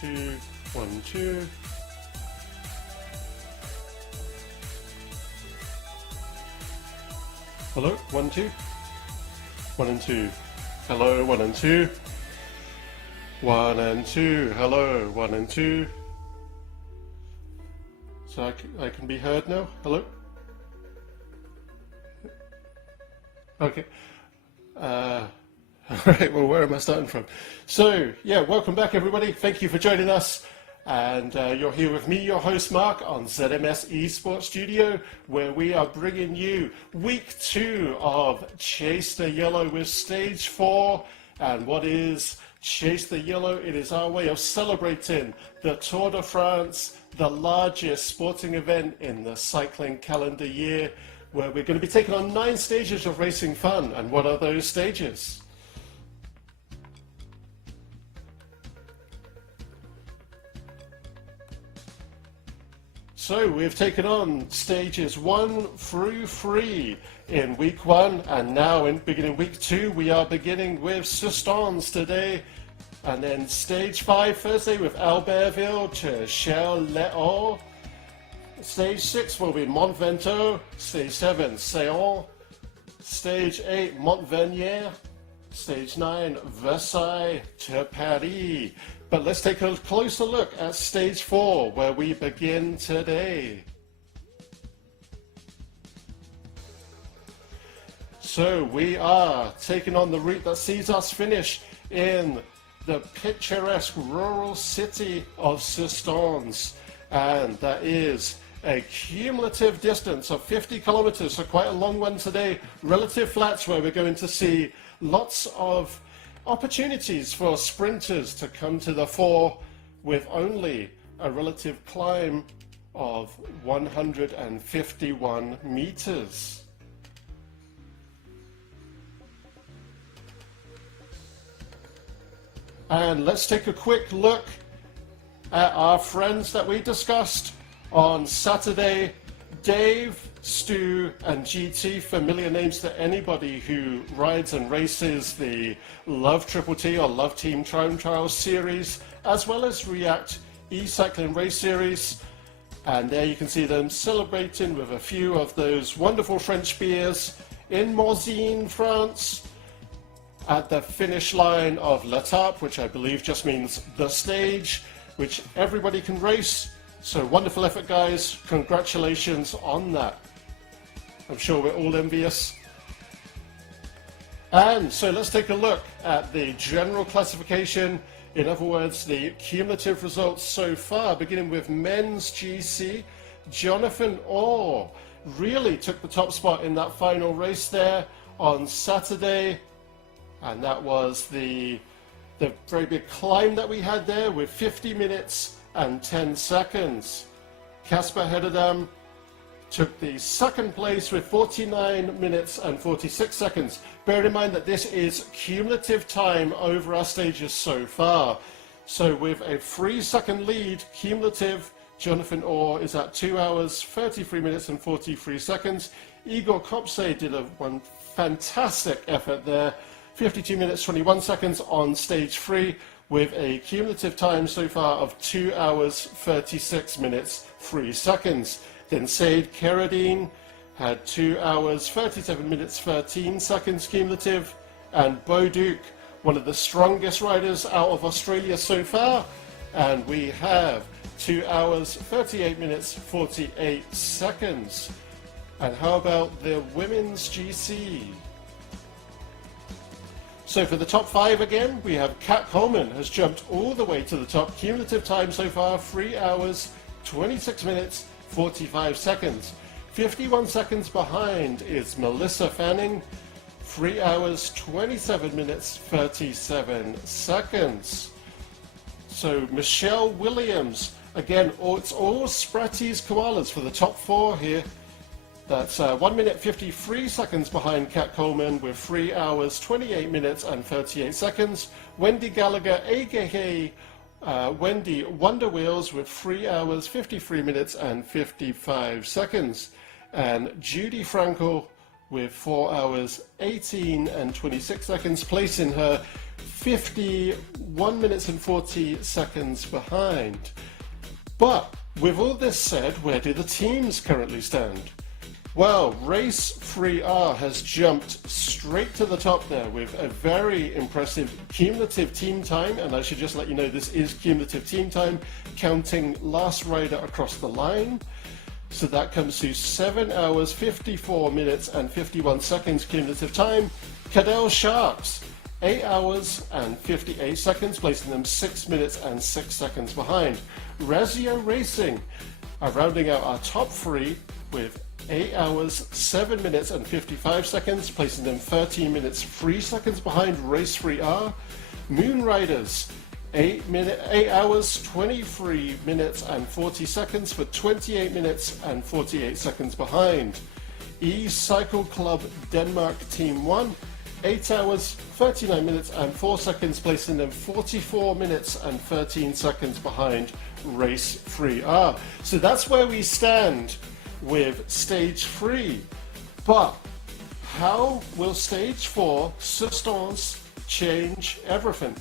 2, 1, 2. Hello, 1, 2. 1 and 2. Hello, 1 and 2. 1 and 2. Hello, 1 and 2. So I can be heard now. Hello. Okay. All right. Well, where am I starting from? So yeah, welcome back, everybody. Thank you for joining us. And you're here with me, your host Mark, on ZMS Esports Studio, where we are bringing you week 2 of Chase the Yellow with stage 4. And what is Chase the Yellow? It is our way of celebrating the Tour de France, the largest sporting event in the cycling calendar year, where we're going to be taking on 9 stages of racing fun. And what are those stages? So we've taken on stages 1 through 3 in week 1, and now in beginning week 2 we are beginning with Sustones today, and then stage 5 Thursday with Albertville to Chelles-les-Hauts. Stage 6 will be Mont-Ventoux, stage 7 Seyon, stage 8 Montvenier, stage 9 Versailles to Paris. But let's take a closer look at stage 4, where we begin today. So we are taking on the route that sees us finish in the picturesque rural city of Sustones, and that is a cumulative distance of 50 kilometers, so quite a long one today. Relative flats where we're going to see lots of opportunities for sprinters to come to the fore, with only a relative climb of 151 meters. And let's take a quick look at our friends that we discussed on Saturday. Dave, Stu, and GT, familiar names to anybody who rides and races the Love Triple T or Love Team Time Trials series, as well as React e-cycling race series. And there you can see them celebrating with a few of those wonderful French beers in Morzine, France, at the finish line of L'Etape, which I believe just means the stage, which everybody can race. So wonderful effort, guys. Congratulations on that. I'm sure we're all envious. And so let's take a look at the general classification. In other words, the cumulative results so far, beginning with men's GC. Jonathan Orr really took the top spot in that final race there on Saturday. And that was the very big climb that we had there with 50 minutes and 10 seconds. Casper Hederdam took the second place with 49 minutes and 46 seconds. Bear in mind that this is cumulative time over our stages so far. So with a 3-second lead, cumulative, Jonathan Orr is at 2 hours, 33 minutes and 43 seconds. Igor Kopse did one fantastic effort there, 52 minutes, 21 seconds on stage 3, with a cumulative time so far of 2 hours, 36 minutes, 3 seconds. Then Said Keradine had 2 hours, 37 minutes, 13 seconds cumulative. And Bo Duke, one of the strongest riders out of Australia so far. And we have 2 hours, 38 minutes, 48 seconds. And how about the women's GC? So for the top 5 again, we have Kat Coleman has jumped all the way to the top. Cumulative time so far, 3 hours, 26 minutes, 45 seconds. 51 seconds behind is Melissa Fanning, 3 hours, 27 minutes, 37 seconds. So Michelle Williams, again, it's all Sprattys Koalas for the top 4 here. That's 1 minute 53 seconds behind Kat Coleman with 3 hours, 28 minutes and 38 seconds. Wendy Gallagher, aka Wendy Wonder Wheels, with 3 hours, 53 minutes and 55 seconds. And Judy Frankel with 4 hours, 18 and 26 seconds, placing her 51 minutes and 40 seconds behind. But with all this said, where do the teams currently stand? Well, Race 3R has jumped straight to the top there with a very impressive cumulative team time, and I should just let you know this is cumulative team time, counting last rider across the line. So that comes to 7 hours, 54 minutes and 51 seconds cumulative time. Cadel Sharks, 8 hours and 58 seconds, placing them 6 minutes and 6 seconds behind. Razio Racing are rounding out our top three with 8 hours, 7 minutes and 55 seconds, placing them 13 minutes, 3 seconds behind Race 3R. Moon Riders, 8 hours, 23 minutes and 40 seconds for 28 minutes and 48 seconds behind. E-Cycle Club Denmark Team 1, 8 hours, 39 minutes and 4 seconds, placing them 44 minutes and 13 seconds behind Race 3R. So that's where we stand with stage 3. But how will stage 4 substance change everything?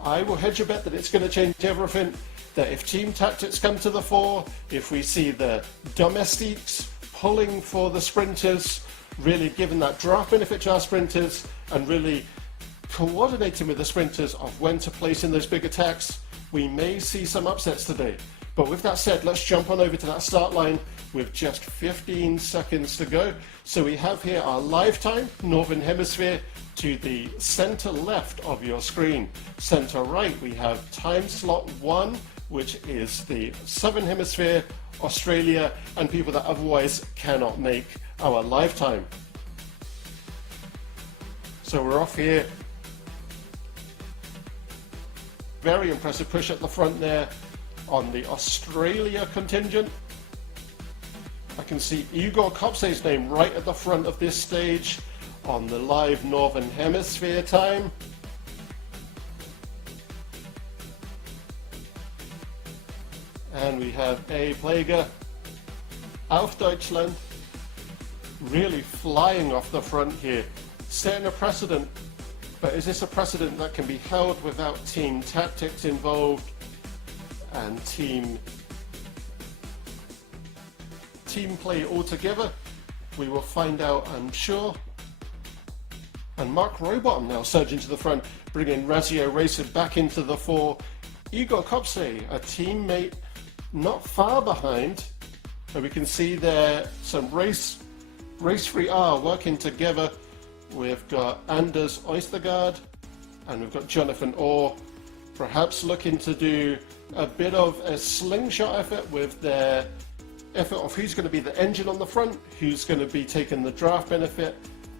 I will hedge a bet that it's going to change everything, that if team tactics come to the fore, if we see the domestiques pulling for the sprinters, really giving that draft benefit to our sprinters and really coordinating with the sprinters of when to place in those big attacks, we may see some upsets today. But with that said, let's jump on over to that start line with just 15 seconds to go. So we have here our live time, Northern Hemisphere, to the center left of your screen. Center right, we have time slot 1, which is the Southern Hemisphere, Australia, and people that otherwise cannot make our live time. So we're off here. Very impressive push at the front there on the Australia contingent. I can see Igor Kopse's name right at the front of this stage on the live Northern Hemisphere time. And we have A. Plager, Auf Deutschland, really flying off the front here, setting a precedent. But is this a precedent that can be held without team tactics involved and team play altogether? We will find out, I'm sure. And Mark Rowbottom now surging to the front, bringing Razio Racing back into the fore. Igor Kopse, a teammate not far behind, and we can see there some Race 3R working together. We've got Anders Oystergaard and we've got Jonathan Orr, perhaps looking to do a bit of a slingshot effort with their effort of who's going to be the engine on the front, who's going to be taking the draft benefit,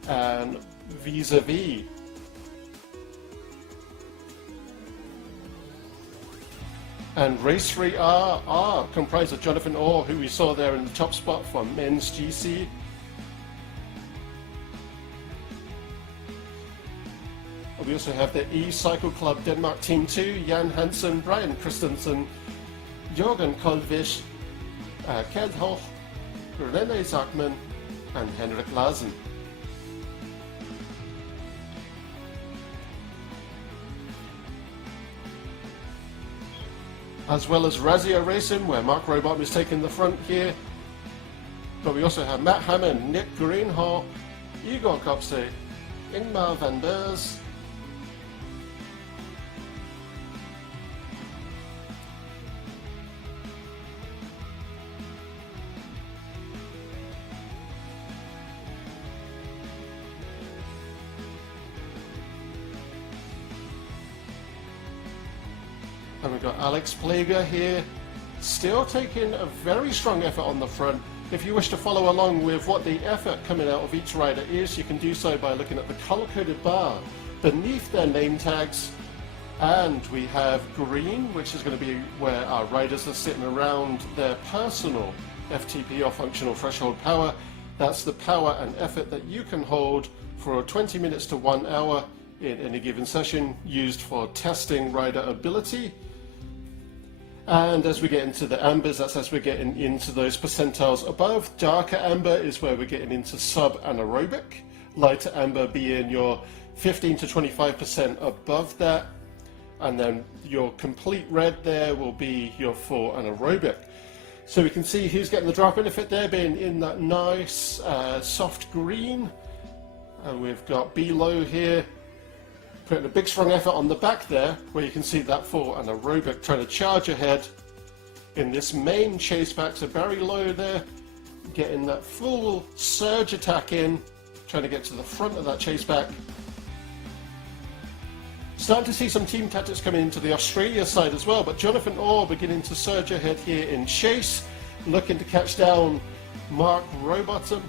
and vis-a-vis. And Race 3R are comprised of Jonathan Orr, who we saw there in the top spot for men's GC. We also have the E-Cycle Club Denmark Team 2, Jan Hansen, Brian Christensen, Jørgen Koldvisch, Kjeld Hoch, René Zachman, and Henrik Larsen. As well as Razio Racing, where Mark Rowbottom is taking the front here. But we also have Matt Hammond, Nick Greenhall, Igor Kopse, Ingmar van Beurs, and we've got Alex Plager here, still taking a very strong effort on the front. If you wish to follow along with what the effort coming out of each rider is, you can do so by looking at the color-coded bar beneath their name tags. And we have green, which is going to be where our riders are sitting around their personal FTP or functional threshold power. That's the power and effort that you can hold for 20 minutes to 1 hour in any given session, used for testing rider ability. And as we get into the ambers, that's as we're getting into those percentiles above. Darker amber is where we're getting into sub-anaerobic. Lighter amber being your 15 to 25% above that. And then your complete red there will be your full anaerobic. So we can see who's getting the drop benefit there, being in that nice soft green. And we've got B-Low here, putting a big strong effort on the back there, where you can see that full anaerobic trying to charge ahead in this main chase back. So Barry Low there, getting that full surge attack in, trying to get to the front of that chase back. Starting to see some team tactics coming into the Australia side as well, but Jonathan Orr beginning to surge ahead here in chase, looking to catch down Mark Rowbottom.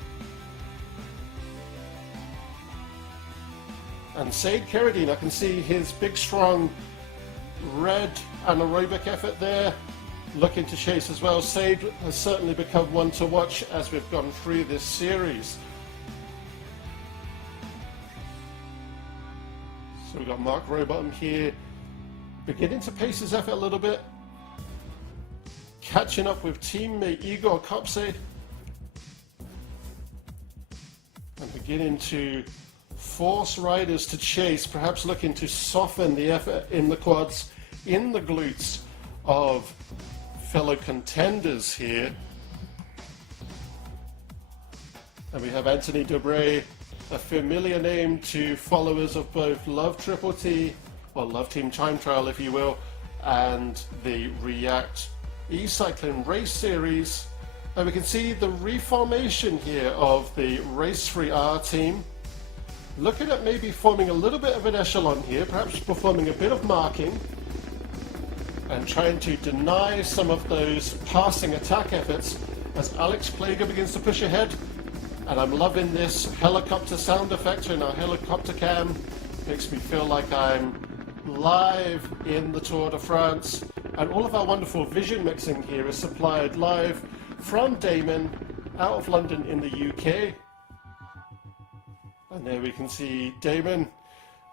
And Said Carradine, I can see his big strong red anaerobic effort there, looking to chase as well. Said has certainly become one to watch as we've gone through this series. So we've got Mark Rowbottom here, beginning to pace his effort a little bit, catching up with teammate Igor Kopse, and beginning to force riders to chase, perhaps looking to soften the effort in the quads, in the glutes of fellow contenders here. And we have Anthony Debray, a familiar name to followers of both Love Triple T, or Love Team Time Trial if you will, and the React e-cycling race series. And we can see the reformation here of the Race 3R team, looking at maybe forming a little bit of an echelon here, perhaps performing a bit of marking and trying to deny some of those passing attack efforts as Alex Plager begins to push ahead. And I'm loving this helicopter sound effect in our helicopter cam. Makes me feel like I'm live in the Tour de France. And all of our wonderful vision mixing here is supplied live from Damon, out of London in the UK. And there we can see Damon.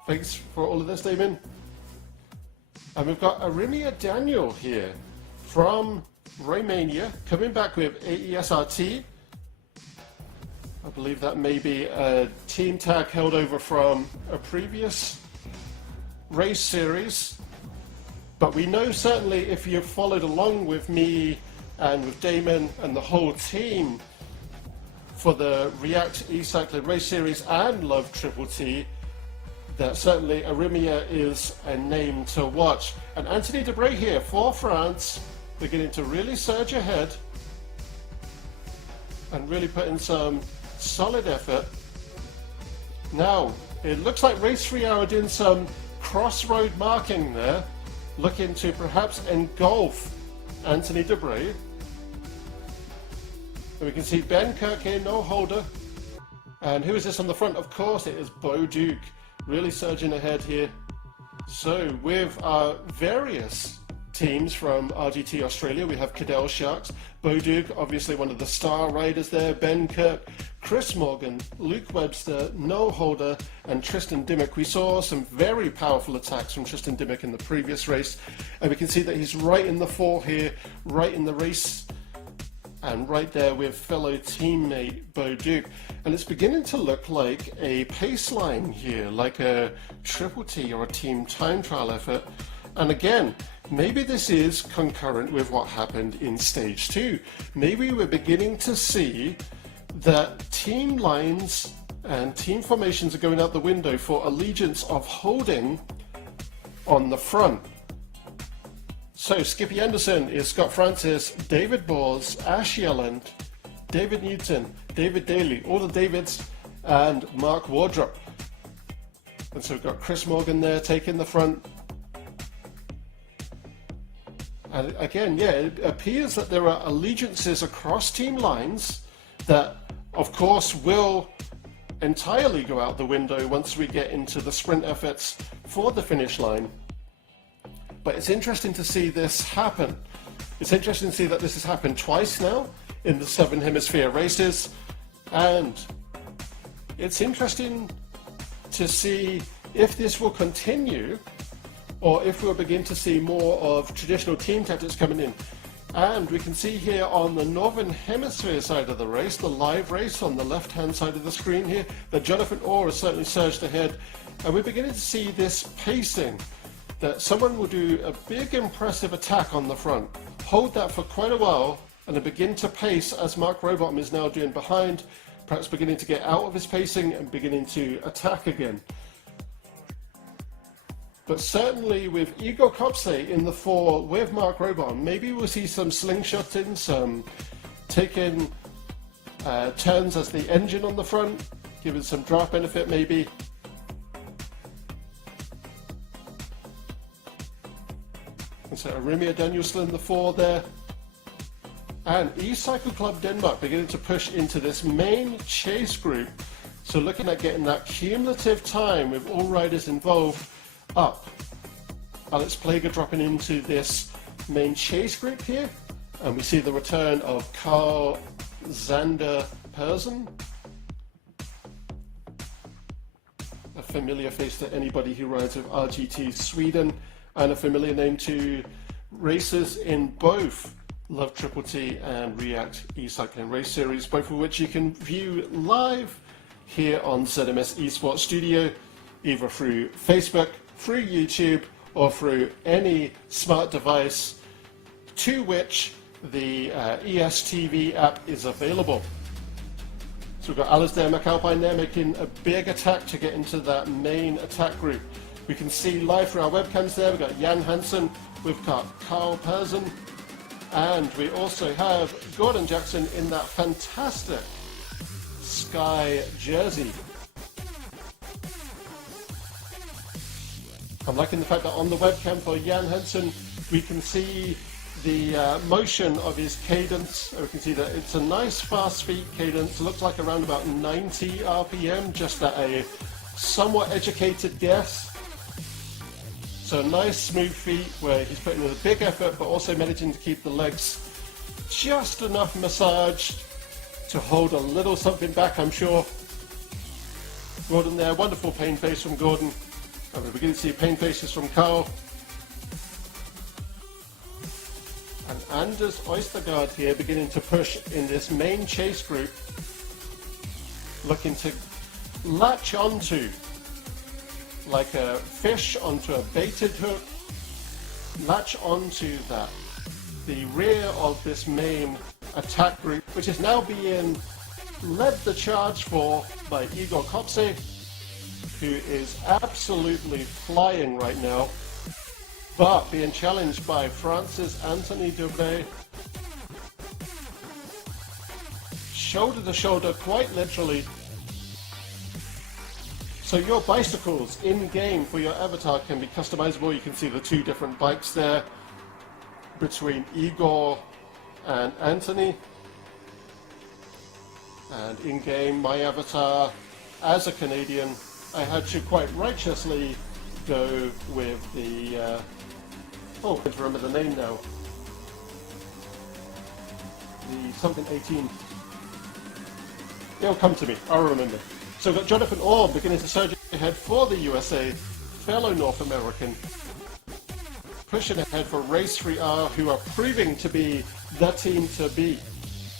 Thanks for all of this, Damon. And we've got Arimia Daniel here from Romania, coming back with AESRT. I believe that may be a team tag held over from a previous race series. But we know certainly, if you've followed along with me and with Damon and the whole team for the React e-cycling race series and Love Triple T, that certainly Arimia is a name to watch. And Anthony Debray here for France, beginning to really surge ahead and really put in some solid effort. Now, it looks like Race 3R are doing some crossroad marking there, looking to perhaps engulf Anthony Debray. And we can see Ben Kirk here, no holder. And who is this on the front? Of course, it is Bo Duke, really surging ahead here. So with our various teams from RGT Australia, we have Cadel Sharks, Bo Duke, obviously one of the star riders there, Ben Kirk, Chris Morgan, Luke Webster, Noel Holder, and Tristan Dimmock. We saw some very powerful attacks from Tristan Dimmock in the previous race, and we can see that he's right in the fore here, right in the race, and right there with fellow teammate Bo Duke. And it's beginning to look like a pace line here, like a Triple T or a team time trial effort. And again, maybe this is concurrent with what happened in stage 2. Maybe we're beginning to see that team lines and team formations are going out the window for allegiance of holding on the front. So Skippy Anderson is Scott Francis, David Bors, Ash Yelland, David Newton, David Daly, all the Davids, and Mark Wardrop. And so we've got Chris Morgan there taking the front. And again, yeah, it appears that there are allegiances across team lines that, of course, will entirely go out the window once we get into the sprint efforts for the finish line. But it's interesting to see this happen. It's interesting to see that this has happened twice now in the Southern Hemisphere races. And it's interesting to see if this will continue or if we'll begin to see more of traditional team tactics coming in. And we can see here on the Northern Hemisphere side of the race, the live race on the left-hand side of the screen here, that Jonathan Orr has certainly surged ahead. And we're beginning to see this pacing, that someone will do a big impressive attack on the front, hold that for quite a while, and then begin to pace as Mark Rowbottom is now doing behind, perhaps beginning to get out of his pacing and beginning to attack again. But certainly with Igor Kopse in the 4 with Mark Rowbottom, maybe we'll see some slingshotting, some taking turns as the engine on the front, giving some draft benefit maybe. And so Arimia Danielson in the 4 there. And E-Cycle Club Denmark beginning to push into this main chase group. So looking at getting that cumulative time with all riders involved up. Alex Plager dropping into this main chase group here, and we see the return of Carl Zander Persson, a familiar face to anybody who rides with RGT Sweden, and a familiar name to racers in both Love Triple T and React E-Cycling Race Series, both of which you can view live here on ZMS Esports Studio, either through Facebook, through YouTube, or through any smart device to which the ESTV app is available. So we've got Alasdair McAlpine there making a big attack to get into that main attack group. We can see live through our webcams there, we've got Jan Hansen, we've got Carl Persson, and we also have Gordon Jackson in that fantastic Sky jersey. I'm liking the fact that on the webcam for Jan Hansen, we can see the motion of his cadence. We can see that it's a nice fast speed cadence. It looks like around about 90 RPM, just at a somewhat educated guess. So nice smooth feet where he's putting in a big effort, but also managing to keep the legs just enough massaged to hold a little something back, I'm sure. Gordon there, wonderful pain face from Gordon. And we're beginning to see pain faces from Carl. And Anders Oystergaard here beginning to push in this main chase group, looking to latch onto, like a fish onto a baited hook, latch onto that, the rear of this main attack group, which is now being led the charge for by Igor Kopse, who is absolutely flying right now, but being challenged by Francis Anthony Dubray. Shoulder to shoulder, quite literally. So your bicycles in-game for your avatar can be customizable. You can see the 2 different bikes there between Igor and Anthony. And in-game, my avatar, as a Canadian, I had to quite righteously go with the, I can't remember the name now, the something 18. It'll come to me, I'll remember. So we've got Jonathan Orr beginning to surge ahead for the USA, fellow North American, pushing ahead for Race 3R, who are proving to be the team to beat.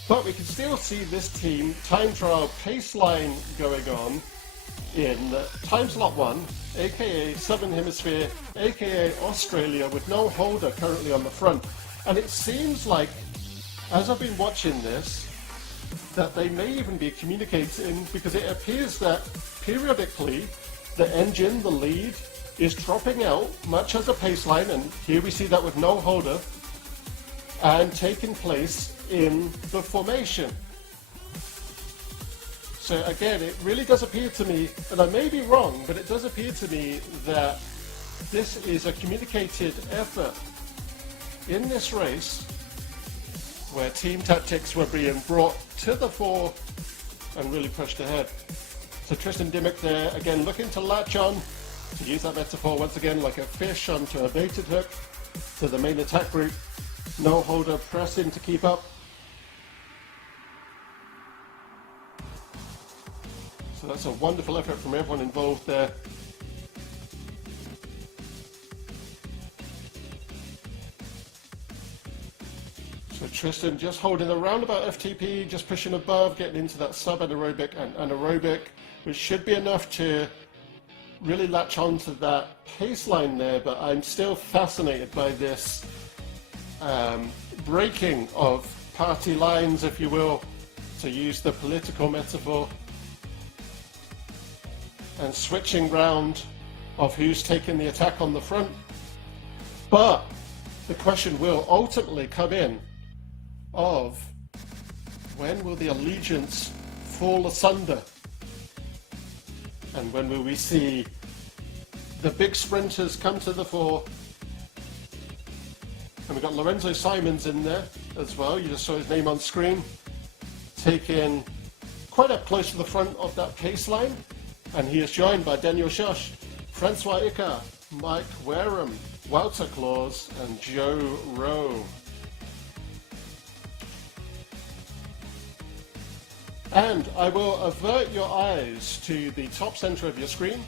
But we can still see this team time trial pace line going on in time slot 1, aka Southern Hemisphere, aka Australia, with no holder currently on the front. And it seems like, as I've been watching this, that they may even be communicating, because it appears that periodically the engine, the lead, is dropping out, much as a pace line, and here we see that with no holder, and taking place in the formation. So again, it really does appear to me, and I may be wrong, but it does appear to me that this is a communicated effort in this race where team tactics were being brought to the fore and really pushed ahead. So Tristan Dimmock there, again, looking to latch on, to use that metaphor once again, like a fish onto a baited hook, to the main attack group. No holder pressing to keep up. So that's a wonderful effort from everyone involved there. Tristan just holding around about FTP, just pushing above, getting into that sub-anaerobic and anaerobic, which should be enough to really latch onto that pace line there, but I'm still fascinated by this breaking of party lines, if you will, to use the political metaphor, and switching round of who's taking the attack on the front. But the question will ultimately come in of when will the allegiance fall asunder, and when will we see the big sprinters come to the fore. And we've got Lorenzo Simons in there as well. You just saw his name on screen, taking quite up close to the front of that pace line, and he is joined by Daniel Schusch, Francois Icard, Mike Wareham, Wouter Claus, and Joe Rowe. And I will avert your eyes to the top center of your screen.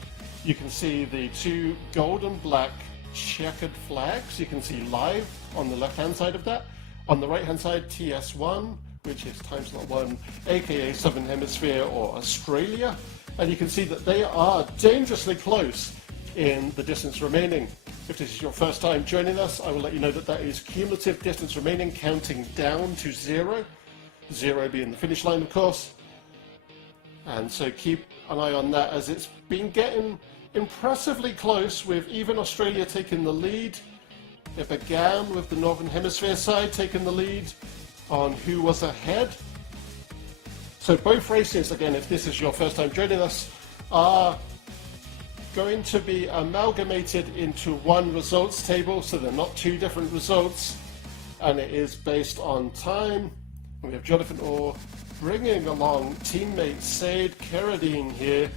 You can see the two gold and black checkered flags. You can see live on the left-hand side of that. On the right-hand side, TS1, which is time slot 1, aka Southern Hemisphere or Australia. And you can see that they are dangerously close in the distance remaining. If this is your first time joining us, I will let you know that that is cumulative distance remaining, counting down to 0. 0 being the finish line, of course. And so keep an eye on that, as it's been getting impressively close, with even Australia taking the lead. It began with the Northern Hemisphere side taking the lead on who was ahead. So both races, again, if this is your first time joining us, are going to be amalgamated into one results table, so they're not two different results, and it is based on time. We have Jonathan Orr bringing along teammate Said Carradine here,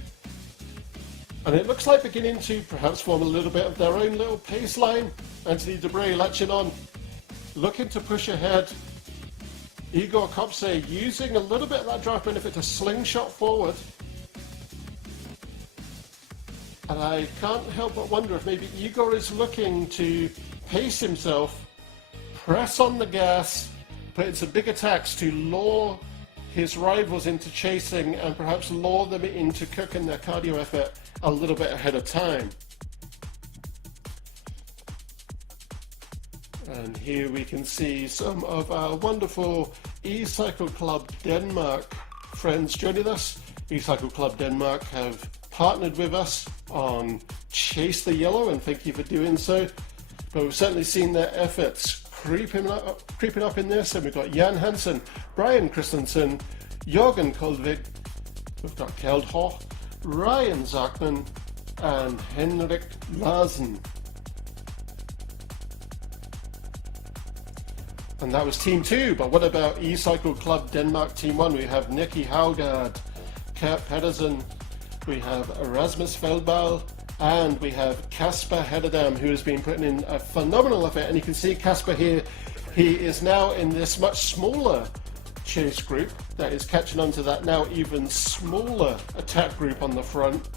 and it looks like beginning to perhaps form a little bit of their own little pace line. Anthony Debray latching on, looking to push ahead. Igor Kopse using a little bit of that draft benefit to slingshot forward. And I can't help but wonder if maybe Igor is looking to pace himself, press on the gas, put in some big attacks to lure his rivals into chasing, and perhaps lure them into cooking their cardio effort a little bit ahead of time. And here we can see some of our wonderful E-Cycle Club Denmark friends joining us. E-Cycle Club Denmark have partnered with us on Chase the Yellow, and thank you for doing so. But we've certainly seen their efforts creeping up in this, and we've got Jan Hansen, Brian Christensen, Jørgen Koldvig, we've got Kjeld Hoch, Ryan Zachman, and Henrik Larsen. And that was Team 2, but what about E-Cycle Club Denmark Team 1? We have Nicky Haugaard, Kurt Pedersen, we have Erasmus Feldball, and we have Kasper Hedderdam, who has been putting in a phenomenal effort. And you can see Kasper here, he is now in this much smaller chase group that is catching on to that now even smaller attack group on the front.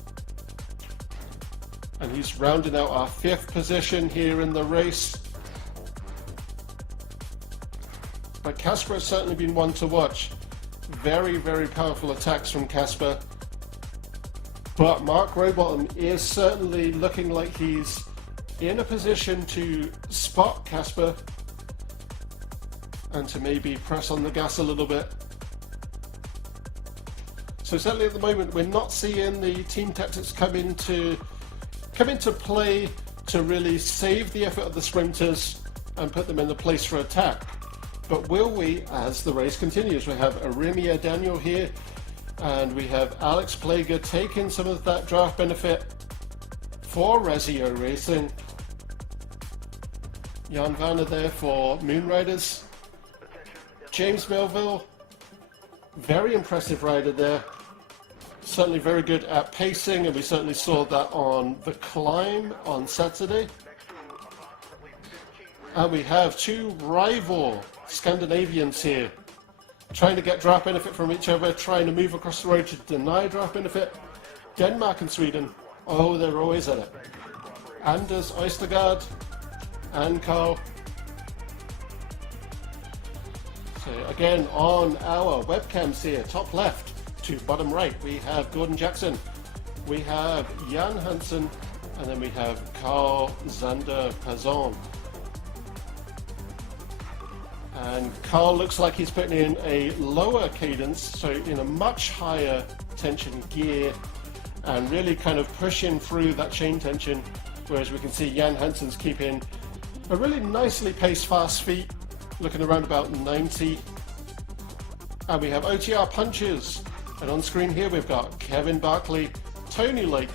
And he's rounding out our 5th position here in the race. But Kasper has certainly been one to watch. Very, very powerful attacks from Kasper. But Mark Rowbottom is certainly looking like he's in a position to spot Kasper and to maybe press on the gas a little bit. So certainly at the moment we're not seeing the team tactics come into play to really save the effort of the sprinters and put them in the place for attack. But will we, as the race continues? We have Arimia Daniel here, and we have Alex Plager taking some of that draft benefit for Rezio Racing. Jan Vanner there for Moonriders. James Melville, very impressive rider there. Certainly very good at pacing, and we certainly saw that on the climb on Saturday. And we have two rival Scandinavians here, trying to get draft benefit from each other, trying to move across the road to deny draft benefit. Denmark and Sweden, oh, they're always at it. Anders Østergaard and Carl. Again, on our webcams here, top left to bottom right, we have Gordon Jackson, we have Jan Hansen, and then we have Carl Zander Pazon. And Carl looks like he's putting in a lower cadence, so in a much higher tension gear, and really kind of pushing through that chain tension, whereas we can see Jan Hansen's keeping a really nicely paced fast feet, looking around about 90. And we have OTR punches, and on screen here we've got Kevin Barkley, Tony Lake,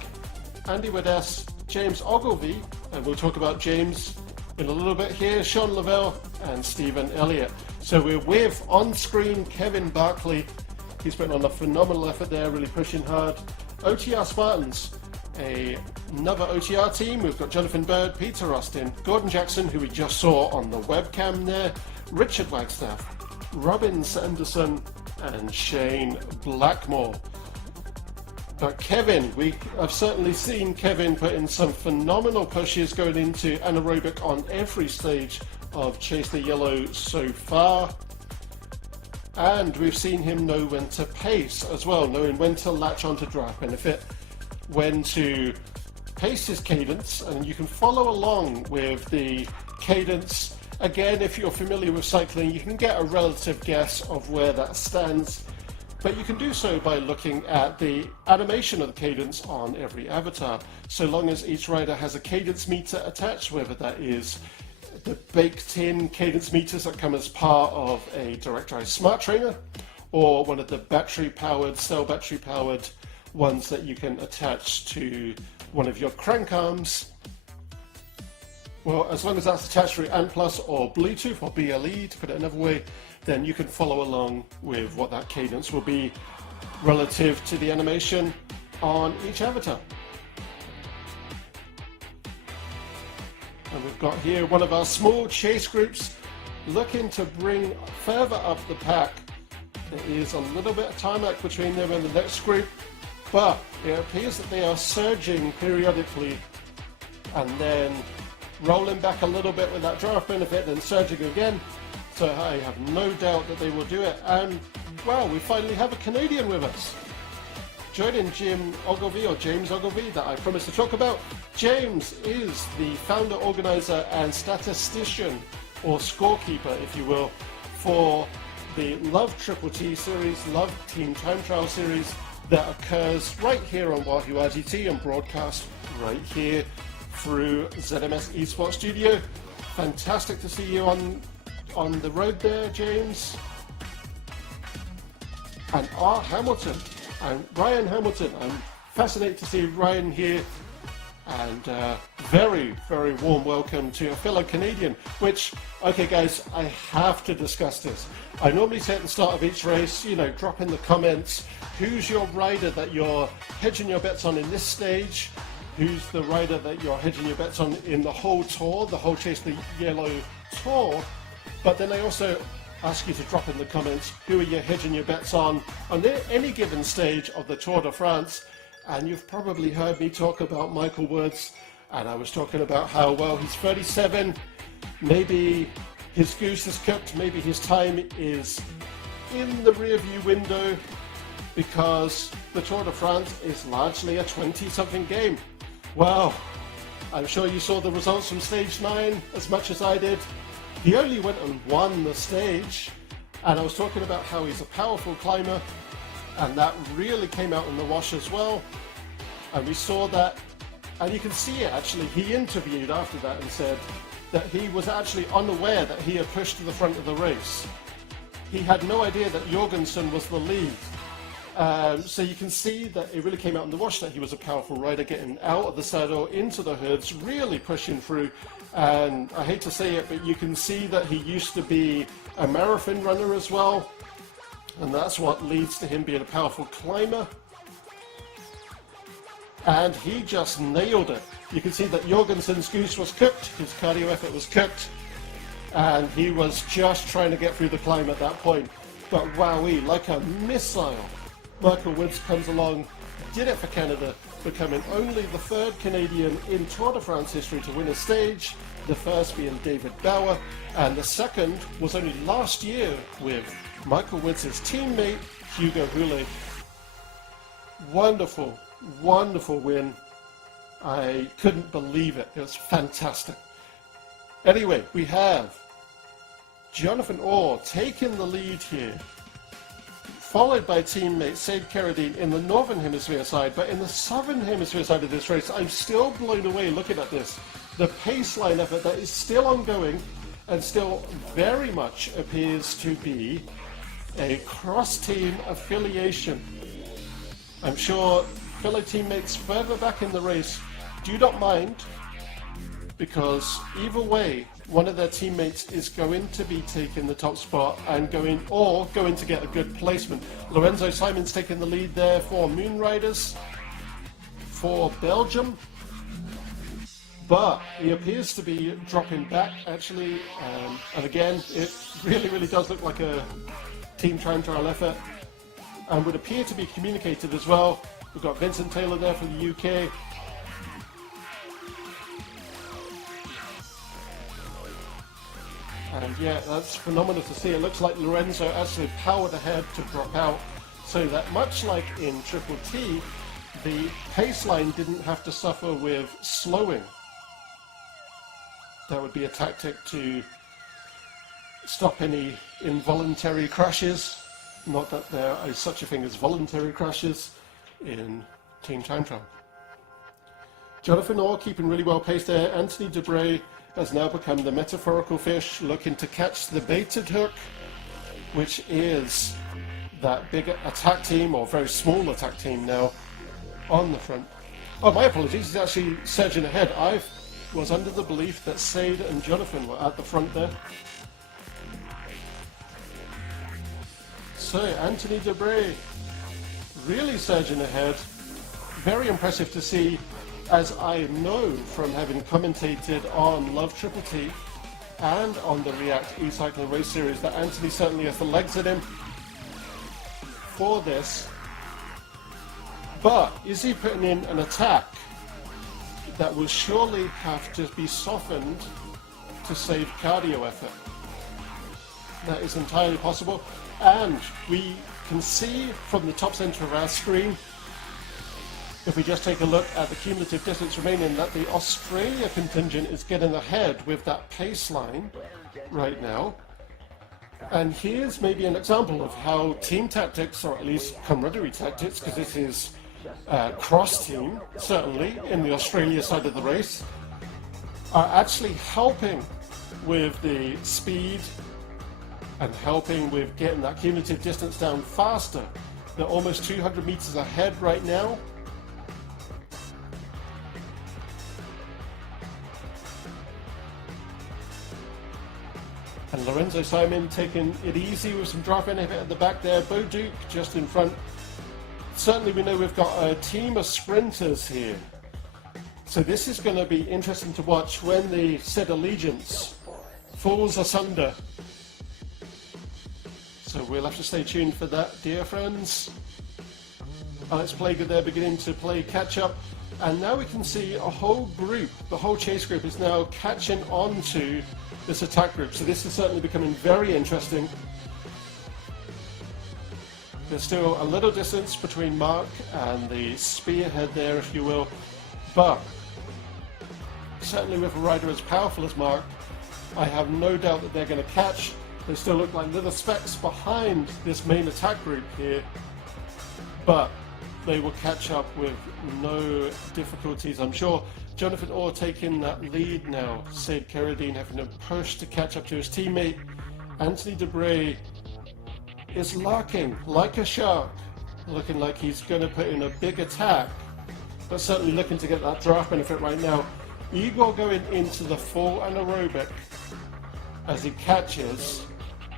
Andy Wedess, James Ogilvie, and we'll talk about James in a little bit here, Sean Lavelle and Stephen Elliott. So we're with on-screen Kevin Barkley. He's putting on a phenomenal effort there, really pushing hard. OTR Spartans, another OTR team. We've got Jonathan Bird, Peter Austin, Gordon Jackson, who we just saw on the webcam there, Richard Wagstaff, Robin Sanderson, and Shane Blackmore. But Kevin, I've certainly seen Kevin put in some phenomenal pushes going into anaerobic on every stage of Chase the Yellow so far. And we've seen him know when to pace as well, knowing when to latch onto drop benefit, when to pace his cadence, and you can follow along with the cadence. Again, if you're familiar with cycling, you can get a relative guess of where that stands, but you can do so by looking at the animation of the cadence on every avatar, so long as each rider has a cadence meter attached, whether that is the baked-in cadence meters that come as part of a Directrise Smart Trainer, or one of the cell battery-powered ones that you can attach to one of your crank arms. Well, as long as that's attached through ANT+ or Bluetooth or BLE, to put it another way, then you can follow along with what that cadence will be relative to the animation on each avatar. And we've got here one of our small chase groups looking to bring further up the pack. There is a little bit of time lag between them and the next group, but it appears that they are surging periodically and then rolling back a little bit with that draft benefit, then surging again. So I have no doubt that they will do it. And wow, we finally have a Canadian with us. Joining Jim Ogilvie, or James Ogilvie, that I promised to talk about. James is the founder, organizer, and statistician, or scorekeeper, if you will, for the Love Triple T series, Love Team Time Trial series, that occurs right here on Wahoo RGT and broadcast right here through ZMS Esports Studio. Fantastic to see you on the road there, James. And R. Hamilton. And Ryan Hamilton. I'm fascinated to see Ryan here, and very, very warm welcome to a fellow Canadian, which, okay guys, I have to discuss this. I normally say at the start of each race, drop in the comments, who's your rider that you're hedging your bets on in this stage, who's the rider that you're hedging your bets on in the whole tour, the whole Chase the Yellow tour. But then I also ask you to drop in the comments, who are you hedging your bets on any given stage of the Tour de France. And you've probably heard me talk about Michael Woods, and I was talking about how, well, he's 37, maybe his goose is cooked, maybe his time is in the rearview window, because the Tour de France is largely a 20-something game. Well, I'm sure you saw the results from stage 9 as much as I did. He only went and won the stage, and I was talking about how he's a powerful climber, and that really came out in the wash as well. And we saw that, and you can see it actually. He interviewed after that and said that he was actually unaware that he had pushed to the front of the race. He had no idea that Jorgensen was the lead. So you can see that it really came out in the wash that he was a powerful rider, getting out of the saddle into the hoods, really pushing through. And I hate to say it, but you can see that he used to be a marathon runner as well, and that's what leads to him being a powerful climber. And he just nailed it. You can see that Jorgensen's goose was cooked, his cardio effort was cooked, and he was just trying to get through the climb at that point. But wowee, like a missile, Michael Woods comes along did it for Canada, becoming only the third Canadian in Tour de France history to win a stage, the first being David Bauer, and the second was only last year with Michael Woods' teammate, Hugo Houle. Wonderful, wonderful win. I couldn't believe it. It was fantastic. Anyway, we have Jonathan Orr taking the lead here, followed by teammate Said Carradine in the Northern Hemisphere side, but in the Southern Hemisphere side of this race, I'm still blown away looking at this. The paceline effort that is still ongoing and still very much appears to be a cross-team affiliation. I'm sure fellow teammates further back in the race do not mind, because either way, one of their teammates is going to be taking the top spot and going to get a good placement. Lorenzo Simon's taking the lead there for Moonriders for Belgium, but he appears to be dropping back actually, and again, it really does look like a team time trial effort, and would appear to be communicated as well. We've got Vincent Taylor there from the UK. And yeah, that's phenomenal to see. It looks like Lorenzo actually powered ahead to drop out, so that much like in Triple T, the pace line didn't have to suffer with slowing. That would be a tactic to stop any involuntary crashes. Not that there is such a thing as voluntary crashes in Team Time Trial. Jonathan Orr keeping really well paced there. Anthony Debray has now become the metaphorical fish, looking to catch the baited hook, which is that big attack team, or very small attack team now, on the front. Oh, my apologies, he's actually surging ahead. I was under the belief that Said and Jonathan were at the front there. So, Anthony Debray really surging ahead. Very impressive to see, as I know from having commentated on Love Triple T and on the React eCycling Race Series, that Anthony certainly has the legs in him for this. But is he putting in an attack that will surely have to be softened to save cardio effort? That is entirely possible. And we can see from the top center of our screen, if we just take a look at the cumulative distance remaining, that the Australia contingent is getting ahead with that pace line right now. And here's maybe an example of how team tactics, or at least camaraderie tactics, because this is cross-team, certainly, in the Australia side of the race, are actually helping with the speed and helping with getting that cumulative distance down faster. They're almost 200 meters ahead right now. And Lorenzo Simon taking it easy with some drop benefit at the back there. Bo Duke just in front. Certainly we know we've got a team of sprinters here. So this is going to be interesting to watch when the said allegiance falls asunder. So we'll have to stay tuned for that, dear friends. Alex Plager there beginning to play catch up. And now we can see a whole group, the whole chase group is now catching on to this attack group. So this is certainly becoming very interesting. There's still a little distance between Mark and the spearhead there, if you will. But certainly with a rider as powerful as Mark, I have no doubt that they're going to catch. They still look like little specks behind this main attack group here, but they will catch up with no difficulties, I'm sure. Jonathan Orr taking that lead now. Said Carradine having to push to catch up to his teammate. Anthony Debray is lurking like a shark, looking like he's going to put in a big attack, but certainly looking to get that draft benefit right now. Igor going into the full anaerobic as he catches,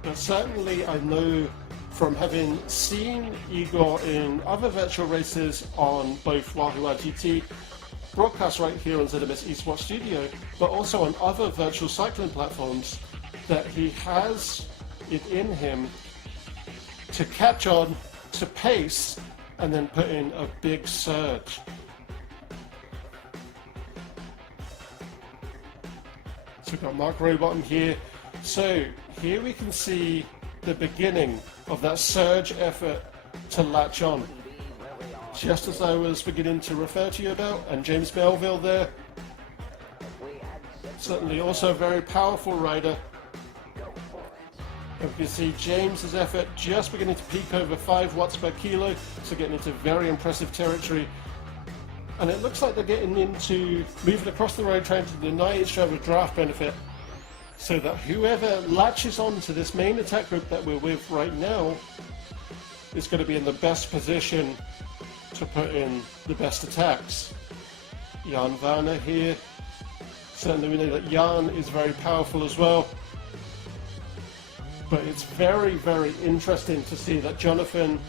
but certainly I know from having seen Igor in other virtual races on both Wahoo RGT, broadcast right here on ZMS Esports Studio, but also on other virtual cycling platforms, that he has it in him to catch on, to pace, and then put in a big surge. So we've got Mark Rowbottom here. So here we can see the beginning of that surge effort to latch on. Just as I was beginning to refer to you about, and James Melville there, certainly also a very powerful rider. And we can see James's effort just beginning to peak over 5 watts per kilo, so getting into very impressive territory. And it looks like they're getting into moving across the road, trying to deny each other draft benefit, so that whoever latches on to this main attack group that we're with right now is going to be in the best position to put in the best attacks. Jan Warner here. Certainly we know that Jan is very powerful as well. But it's very, very interesting to see that Jonathan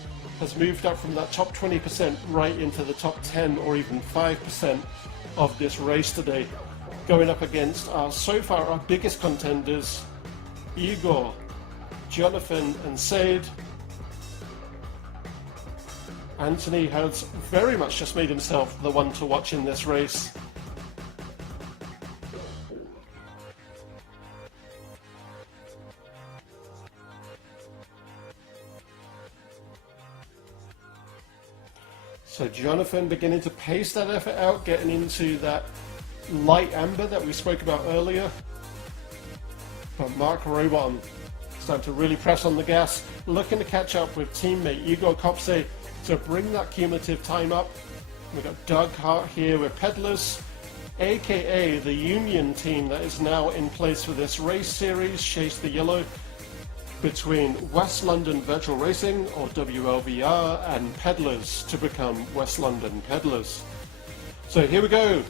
has moved up from that top 20% right into the top 10 or even 5% of this race today, going up against so far our biggest contenders, Igor, Jonathan and Said. Anthony has very much just made himself the one to watch in this race. So Jonathan beginning to pace that effort out, getting into that light amber that we spoke about earlier. But Mark Rowbottom starting to really press on the gas, looking to catch up with teammate Igor Kopse to bring that cumulative time up. We've got Doug Hart here with Peddlers, aka the Union team that is now in place for this race series, Chase the Yellow, between West London Virtual Racing, or WLVR, and Peddlers to become West London Peddlers. So here we go.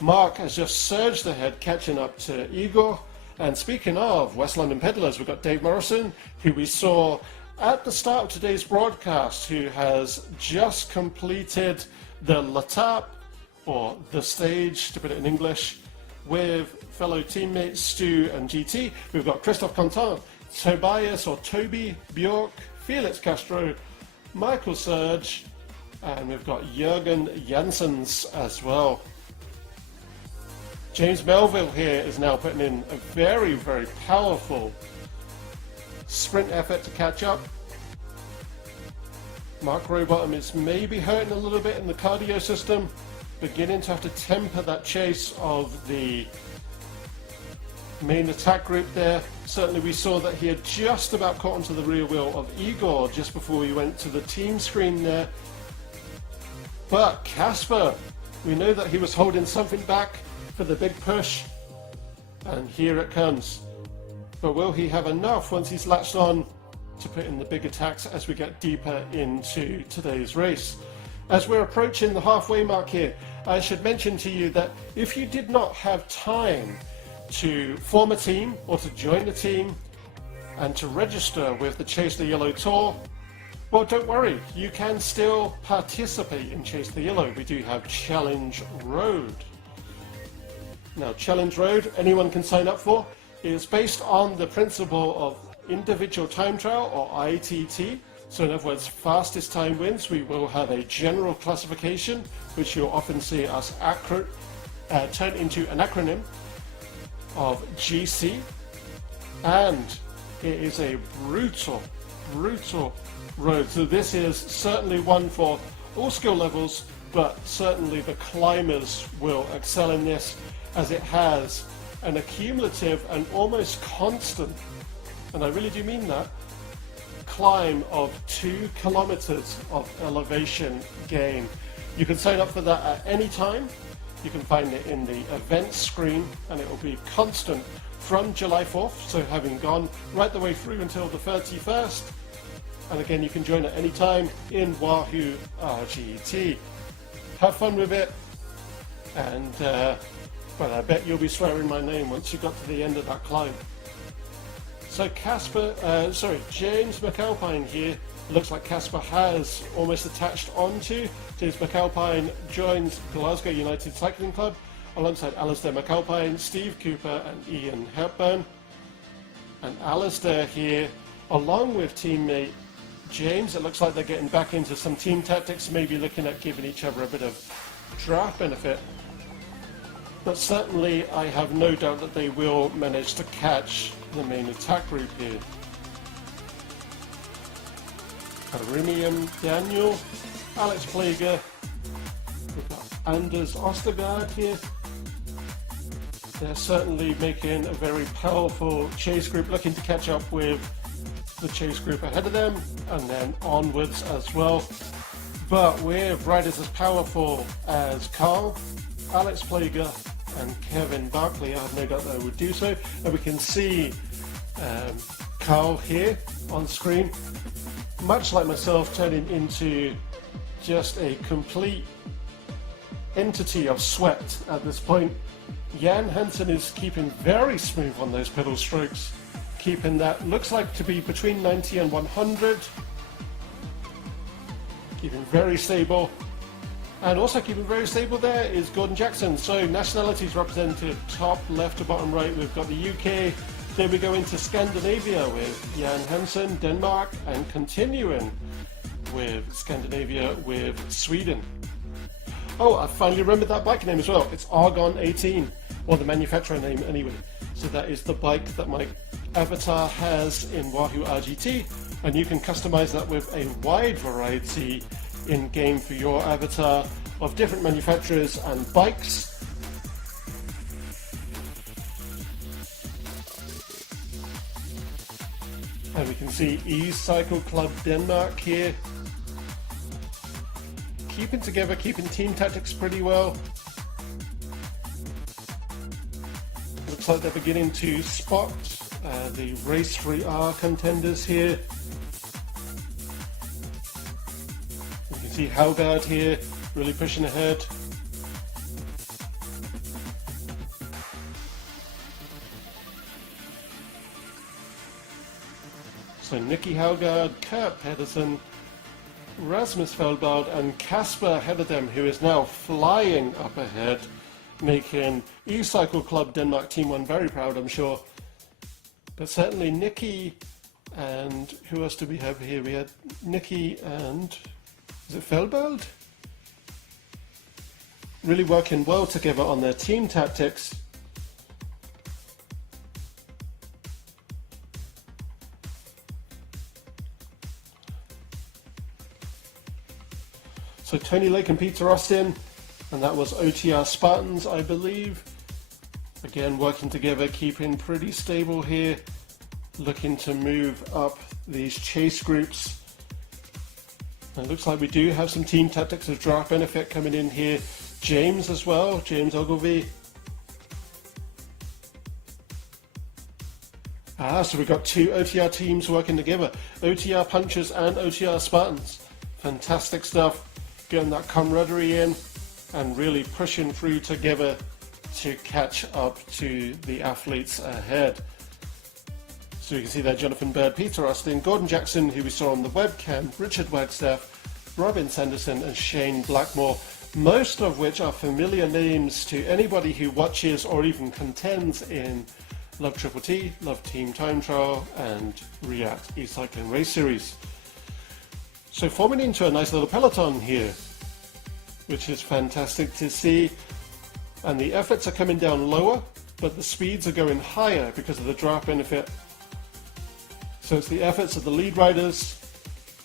Mark has just surged ahead, catching up to Igor. And speaking of West London Peddlers, we've got Dave Morrison, who we saw at the start of today's broadcast, who has just completed the L'Etape, or the stage, to put it in English, with fellow teammates Stu and GT. We've got Christophe Quentin, Tobias or Toby Bjork, Felix Castro, Michael Surge, and we've got Jürgen Janssens as well. James Melville here is now putting in a very, very powerful sprint effort to catch up. Mark Rowbottom is maybe hurting a little bit in the cardio system, beginning to have to temper that chase of the main attack group there. Certainly we saw that he had just about caught onto the rear wheel of Igor just before we went to the team screen there. But Casper, we know that he was holding something back for the big push, and here it comes. But will he have enough once he's latched on to put in the big attacks as we get deeper into today's race? As we're approaching the halfway mark here, I should mention to you that if you did not have time to form a team or to join the team and to register with the Chase the Yellow Tour, well, don't worry, you can still participate in Chase the Yellow. We do have Challenge Road. Now, Challenge Road, anyone can sign up for. It is based on the principle of individual time trial, or ITT. So in other words, fastest time wins. We will have a general classification, which you'll often see us turn into an acronym of GC, and it is a brutal road. So this is certainly one for all skill levels, but certainly the climbers will excel in this, as it has an accumulative and almost constant, and I really do mean that, climb of 2 kilometers of elevation gain. You can sign up for that at any time. You can find it in the events screen, and it will be constant from July 4th, so having gone right the way through until the 31st. And again, you can join at any time in Wahoo RGT. Have fun with it, and but I bet you'll be swearing my name once you got to the end of that climb. So James McAlpine here. Looks like Casper has almost attached onto. James McAlpine joins Glasgow United Cycling Club alongside Alistair McAlpine, Steve Cooper and Ian Hepburn. And Alistair here, along with teammate James. It looks like they're getting back into some team tactics, maybe looking at giving each other a bit of draft benefit. But certainly I have no doubt that they will manage to catch the main attack group here. Arimium Daniel, Alex Plager, we've got Anders Ostergaard here. They're certainly making a very powerful chase group, looking to catch up with the chase group ahead of them, and then onwards as well. But with riders as powerful as Carl, Alex Plager, and Kevin Barkley, I have no doubt that I would do so. And we can see Carl here on screen, much like myself, turning into just a complete entity of sweat at this point. Jan Hansen is keeping very smooth on those pedal strokes, keeping that, looks like to be between 90 and 100, keeping very stable. And also keeping very stable there is Gordon Jackson. So nationalities represented top, left to bottom right. We've got the UK, then we go into Scandinavia with Jan Hansen, Denmark, and continuing with Scandinavia with Sweden. Oh, I finally remembered that bike name as well. It's Argon 18, or the manufacturer name anyway. So that is the bike that my avatar has in Wahoo RGT, and you can customize that with a wide variety in game for your avatar of different manufacturers and bikes. And we can see E-Cycle Club Denmark here, keeping together, keeping team tactics pretty well. Looks like they're beginning to spot the Race 3R contenders here. You can see Haugaard here really pushing ahead. So Nicky Haugaard, Kurt Pedersen, Rasmus Feldbard, and Kasper ahead of them, who is now flying up ahead, making E-Cycle Club Denmark Team 1 very proud, I'm sure. But certainly Nicky, and who else do we have here? We had Nicky and, is it Feldbard? Really working well together on their team tactics. So Tony Lake and Peter Austin, and that was OTR Spartans, I believe. Again, working together, keeping pretty stable here, looking to move up these chase groups. And it looks like we do have some team tactics of draft benefit coming in here. James as well, James Ogilvie. So we've got two OTR teams working together, OTR Punchers and OTR Spartans. Fantastic stuff. Getting that camaraderie in and really pushing through together to catch up to the athletes ahead. So you can see there Jonathan Bird, Peter Austin, Gordon Jackson, who we saw on the webcam, Richard Wagstaff, Robin Sanderson, and Shane Blackmore, most of which are familiar names to anybody who watches or even contends in Love Triple T, Love Team Time Trial, and React E-Cycling Race Series. So forming into a nice little peloton here, which is fantastic to see. And the efforts are coming down lower, but the speeds are going higher because of the draft benefit. So it's the efforts of the lead riders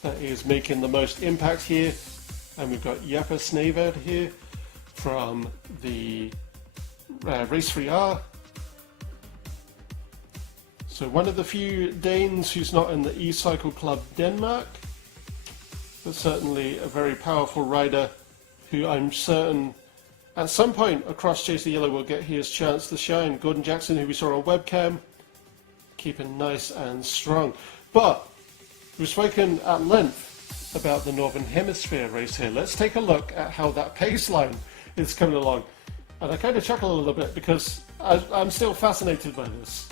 that is making the most impact here. And we've got Jeppe Sneved here from the Race 3R. So one of the few Danes who's not in the E-Cycle Club Denmark, but certainly a very powerful rider who I'm certain at some point across Chase the Yellow will get his chance to shine. Gordon Jackson, who we saw on webcam, keeping nice and strong. But we've spoken at length about the Northern Hemisphere race here. Let's take a look at how that pace line is coming along. And I kind of chuckle a little bit because I'm still fascinated by this.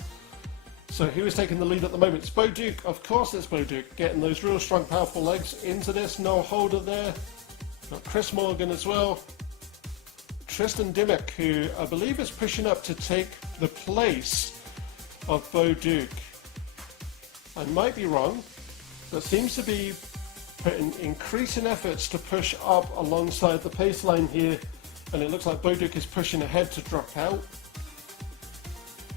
So who is taking the lead at the moment? It's Bo Duke. Of course it's Bo Duke, getting those real strong, powerful legs into this. Noel Holder there. Got Chris Morgan as well. Tristan Dimmock, who I believe is pushing up to take the place of Bo Duke. I might be wrong, that seems to be putting increasing efforts to push up alongside the pace line here, and it looks like Boduk is pushing ahead to drop out.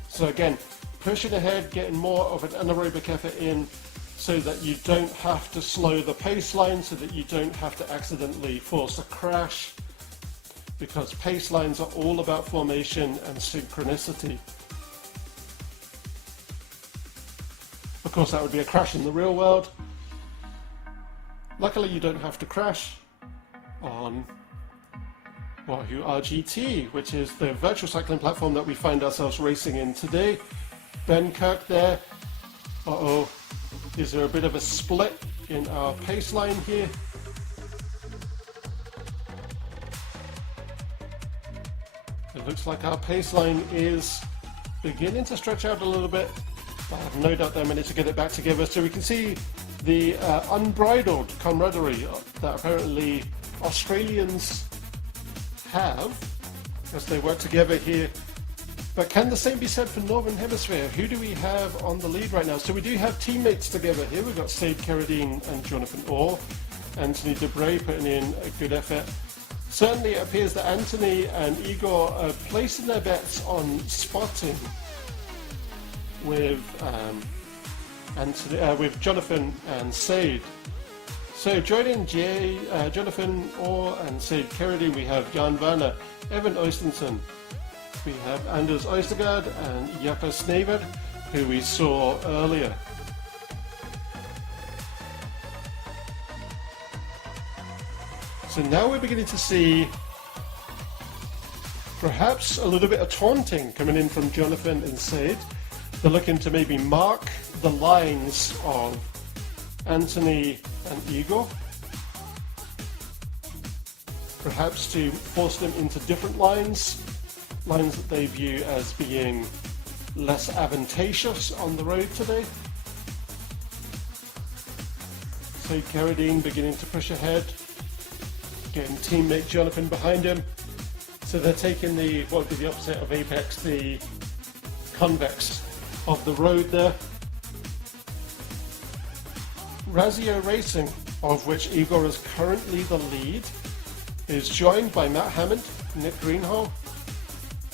So again, pushing ahead, getting more of an anaerobic effort in so that you don't have to slow the pace line, so that you don't have to accidentally force a crash, because pace lines are all about formation and synchronicity. Of course, that would be a crash in the real world. Luckily, you don't have to crash on Wahoo RGT, which is the virtual cycling platform that we find ourselves racing in today. Ben Kirk there. Uh-oh, is there a bit of a split in our pace line here? It looks like our pace line is beginning to stretch out a little bit, but I have no doubt they'll manage to get it back together. So we can see the unbridled camaraderie that apparently Australians have as they work together here. But can the same be said for Northern Hemisphere? Who do we have on the lead right now? So we do have teammates together here. We've got Said Carradine and Jonathan Orr. Anthony Debray putting in a good effort. Certainly it appears that Anthony and Igor are placing their bets on spotting with with Jonathan and Said. So joining Jonathan Orr and Said Carradine, we have Jan Werner, Evan Oystensen, we have Anders Oystergaard and Jakob Snevert, who we saw earlier. So now we're beginning to see perhaps a little bit of taunting coming in from Jonathan and Said. They're looking to maybe mark the lines of Anthony and Igor, perhaps to force them into different lines that they view as being less advantageous on the road today. So Carradine beginning to push ahead, getting teammate Jonathan behind him. So they're taking what would be the opposite of apex, the convex of the road there. Razio Racing, of which Igor is currently the lead, is joined by Matt Hammond, Nick Greenhall,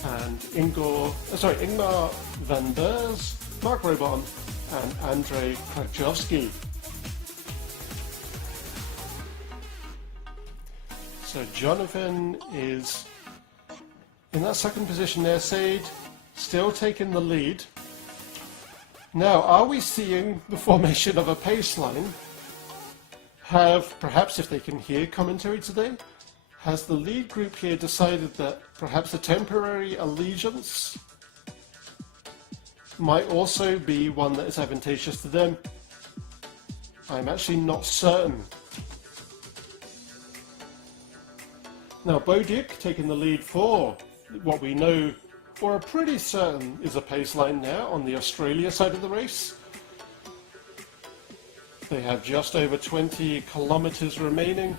and Ingmar van Bers, Mark Robon, and Andrei Krakowski. So Jonathan is in that second position there. Said still taking the lead. Now, are we seeing the formation of a pace line? Have, perhaps if they can hear commentary today, has the lead group here decided that perhaps a temporary allegiance might also be one that is advantageous to them? I'm actually not certain. Now, Boduk taking the lead for what we know, or are pretty certain, is a pace line now on the Australia side of the race. They have just over 20 kilometers remaining.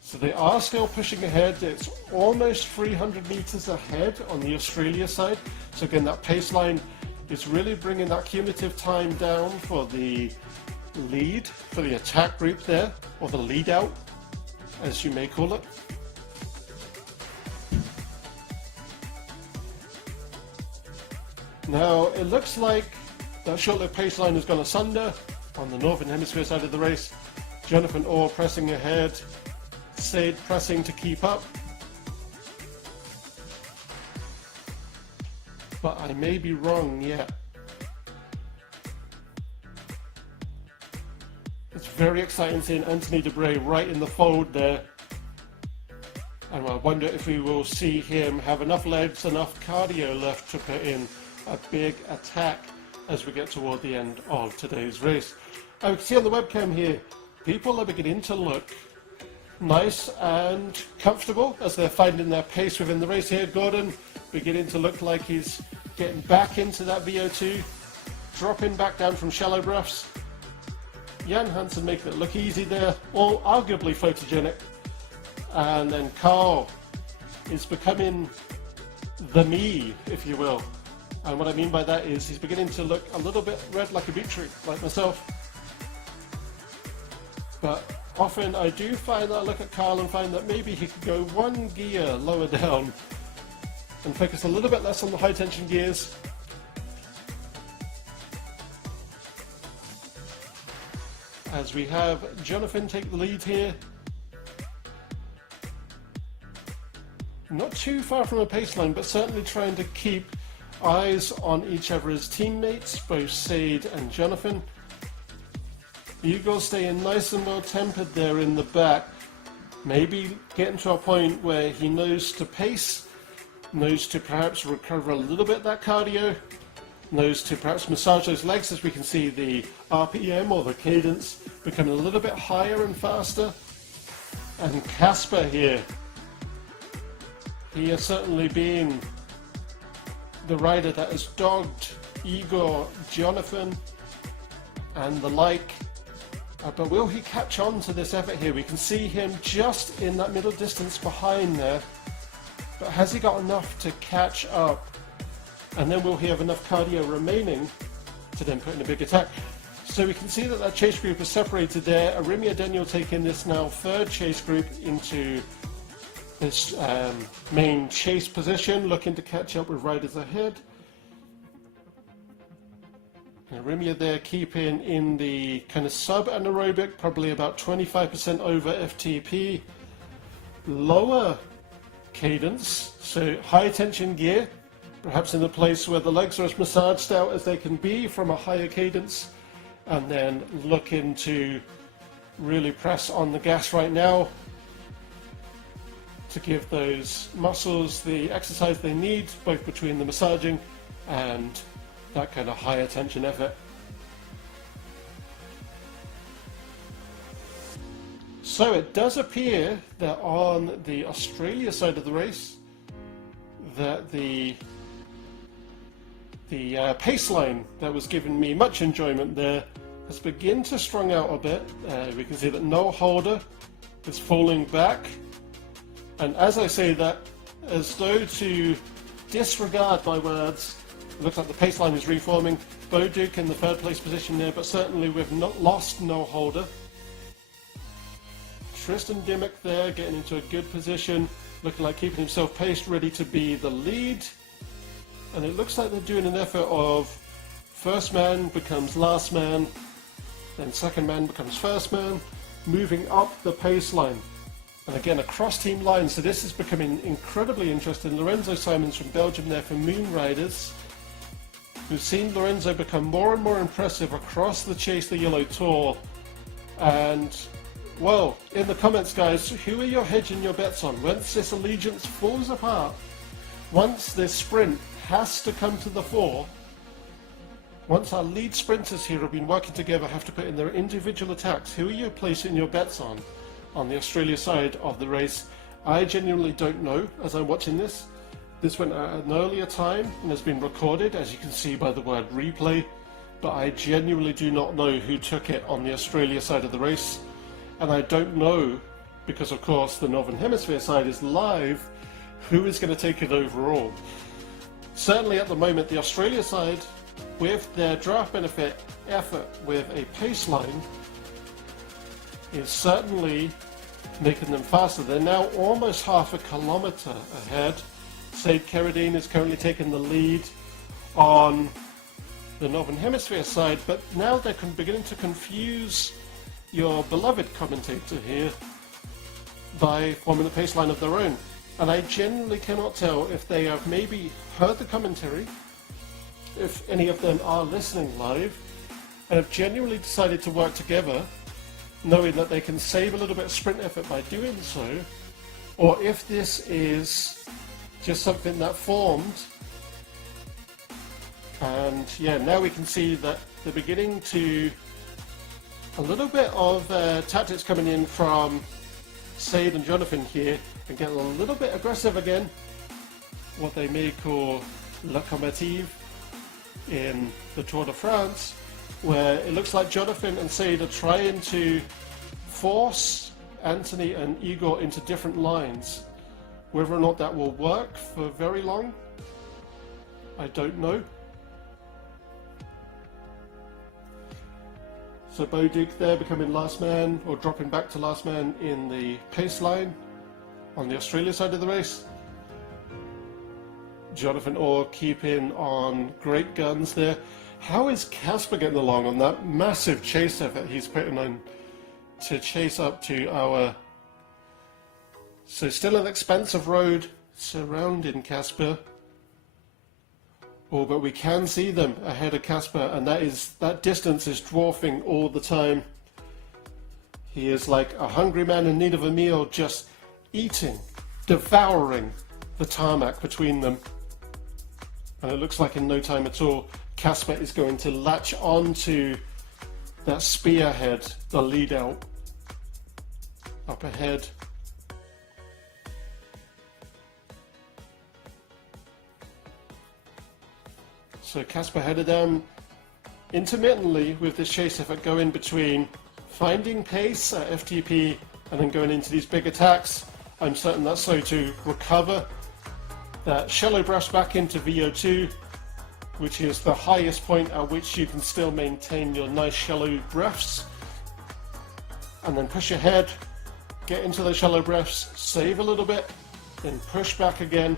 So they are still pushing ahead. It's almost 300 meters ahead on the Australia side. So again, that pace line is really bringing that cumulative time down for the lead, for the attack group there, or the lead out, as you may call it. Now, it looks like that short-lived pace line has gone asunder on the Northern Hemisphere side of the race. Jonathan Orr pressing ahead, Said pressing to keep up. But I may be wrong yet. It's very exciting seeing Anthony Debray right in the fold there. And I wonder if we will see him have enough legs, enough cardio left to put in a big attack as we get toward the end of today's race. I can see on the webcam here, people are beginning to look nice and comfortable as they're finding their pace within the race here. Gordon beginning to look like he's getting back into that VO2, dropping back down from shallow broughs. Jan Hansen making it look easy there, all arguably photogenic. And then Carl is becoming the me, if you will. And what I mean by that is he's beginning to look a little bit red like a beetroot, like myself. But often I do find that I look at Kyle and find that maybe he could go one gear lower down and focus a little bit less on the high tension gears. As we have Jonathan take the lead here. Not too far from a pace line, but certainly trying to keep eyes on each other's teammates, both Sade and Jonathan. Igor staying nice and well tempered there in the back. Maybe getting to a point where he knows to pace, knows to perhaps recover a little bit that cardio, knows to perhaps massage those legs, as we can see the RPM or the cadence becoming a little bit higher and faster. And Casper here, he has certainly been the rider that has dogged Igor, Jonathan and the like. But will he catch on to this effort here? We can see him just in that middle distance behind there. But has he got enough to catch up? And then will he have enough cardio remaining to then put in a big attack? So we can see that that chase group is separated there. Arimia Daniel taking this now third chase group into this main chase position, looking to catch up with riders ahead. Arimia there keeping in the kind of sub-anaerobic, probably about 25% over FTP. Lower cadence, so high tension gear, perhaps in the place where the legs are as massaged out as they can be from a higher cadence, and then looking to really press on the gas right now to give those muscles the exercise they need, both between the massaging and that kind of higher tension effort. So it does appear that on the Australia side of the race that the pace line that was giving me much enjoyment there has begun to strung out a bit. We can see that No Holder is falling back, and as I say that, as though to disregard my words, it looks like the pace line is reforming. Bo Duke in the third place position there, but certainly we've not lost No Holder. Tristan Dimmock there getting into a good position, looking like keeping himself paced, ready to be the lead. And it looks like they're doing an effort of first man becomes last man, then second man becomes first man, moving up the pace line. And again, across team lines, so this is becoming incredibly interesting. Lorenzo Simons from Belgium there for Moon Riders. We've seen Lorenzo become more and more impressive across the Chase the Yellow Tour. And, well, in the comments, guys, who are your hedging your bets on? Once this allegiance falls apart, once this sprint has to come to the fore, once our lead sprinters here have been working together, have to put in their individual attacks, who are you placing your bets on the Australia side of the race? I genuinely don't know as I'm watching this. This went at an earlier time and has been recorded, as you can see by the word replay, but I genuinely do not know who took it on the Australia side of the race. And I don't know, because of course the Northern Hemisphere side is live, who is going to take it overall. Certainly at the moment, the Australia side, with their draft benefit effort with a pace line, is certainly making them faster. They're now almost half a kilometre ahead. Sade Carradine is currently taking the lead on the Northern Hemisphere side, but now they're beginning to confuse your beloved commentator here by forming a pace line of their own. And I genuinely cannot tell if they have maybe heard the commentary, if any of them are listening live, and have genuinely decided to work together, knowing that they can save a little bit of sprint effort by doing so, or if this is just something that formed. And yeah, now we can see that they're beginning to a little bit of tactics coming in from Sade and Jonathan here, and get a little bit aggressive again, what they may call locomotive in the Tour de France, where it looks like Jonathan and Sade are trying to force Anthony and Igor into different lines. Whether or not that will work for very long, I don't know. So Bo Duke there becoming last man, or dropping back to last man in the pace line on the Australia side of the race. Jonathan Orr keeping on great guns there. How is Casper getting along on that massive chase effort he's putting on to chase up to our... So still an expansive road surrounding Casper. Oh, but we can see them ahead of Casper, and that distance is dwarfing all the time. He is like a hungry man in need of a meal, just eating, devouring the tarmac between them. And it looks like in no time at all, Casper is going to latch onto that spearhead, the lead out up ahead. So Casper headed down intermittently with this chase effort going between finding pace at FTP and then going into these big attacks. I'm certain that's so to recover that shallow brush back into VO2, which is the highest point at which you can still maintain your nice shallow breaths. And then push ahead, get into those shallow breaths, save a little bit, then push back again.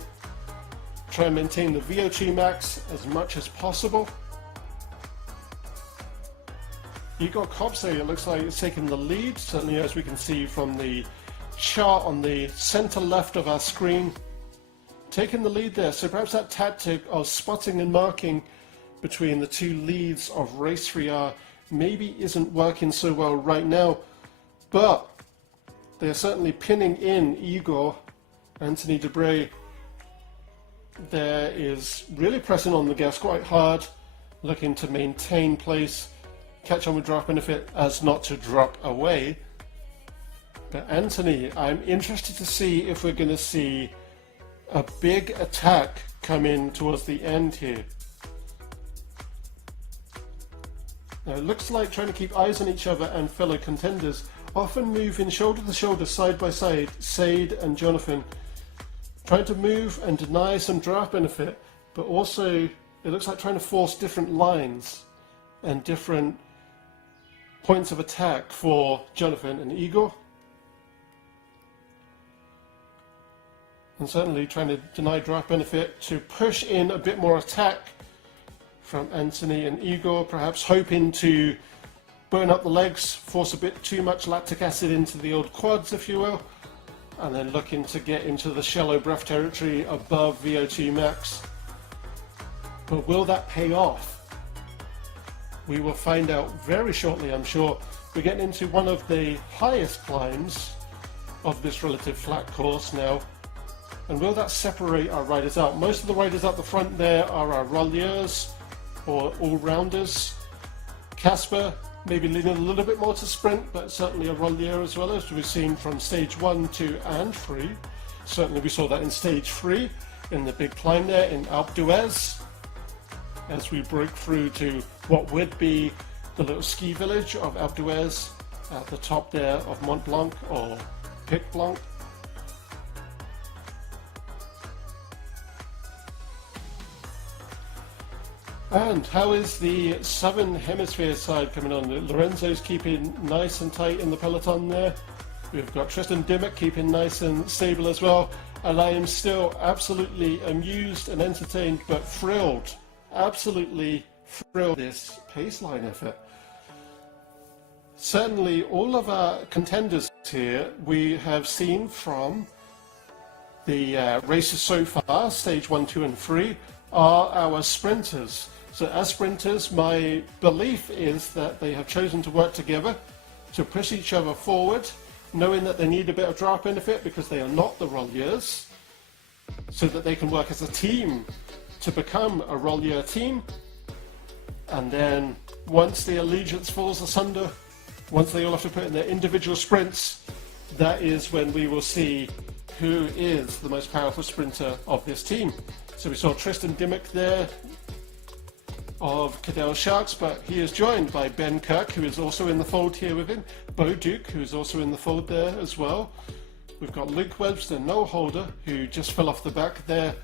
Try and maintain the VO2 max as much as possible. Igor Kopse, it looks like it's taking the lead, certainly as we can see from the chart on the center left of our screen. Taking the lead there, so perhaps that tactic of spotting and marking between the two leads of Race 3R maybe isn't working so well right now, but they're certainly pinning in Igor. Anthony Debray there is really pressing on the gas quite hard, looking to maintain place, catch on with drop benefit as not to drop away. But Anthony, I'm interested to see if we're going to see a big attack come in towards the end here. Now it looks like trying to keep eyes on each other and fellow contenders, often moving shoulder to shoulder, side by side, Sade and Jonathan, trying to move and deny some draft benefit, but also it looks like trying to force different lines and different points of attack for Jonathan and Igor. And certainly trying to deny draft benefit to push in a bit more attack from Anthony and Igor, perhaps hoping to burn up the legs, force a bit too much lactic acid into the old quads, if you will, and then looking to get into the shallow breath territory above VO2 max. But will that pay off? We will find out very shortly, I'm sure. We're getting into one of the highest climbs of this relative flat course now. And will that separate our riders out? Most of the riders up the front there are our rollers or all-rounders. Casper maybe leaning a little bit more to sprint, but certainly a roller as well, as we've seen from stage 1, 2 and 3. Certainly we saw that in stage 3 in the big climb there in Alpe d'Huez, as we broke through to what would be the little ski village of Alpe d'Huez at the top there of Mont Blanc or Pic Blanc. And how is the Southern Hemisphere side coming on? Lorenzo's keeping nice and tight in the peloton there. We've got Tristan Dimmock keeping nice and stable as well. And I am still absolutely amused and entertained, but thrilled, absolutely thrilled this pace line effort. Certainly all of our contenders here we have seen from the races so far, stage 1, 2 and 3, are our sprinters. So as sprinters, my belief is that they have chosen to work together to push each other forward, knowing that they need a bit of draft benefit because they are not the rollers, so that they can work as a team to become a roller team. And then once the allegiance falls asunder, once they all have to put in their individual sprints, that is when we will see who is the most powerful sprinter of this team. So we saw Tristan Dimmock there of Cadel Sharks, but he is joined by Ben Kirk, who is also in the fold here with him, Bo Duke, who is also in the fold there as well. We've got Luke Webster, Noel Holder, who just fell off the back there,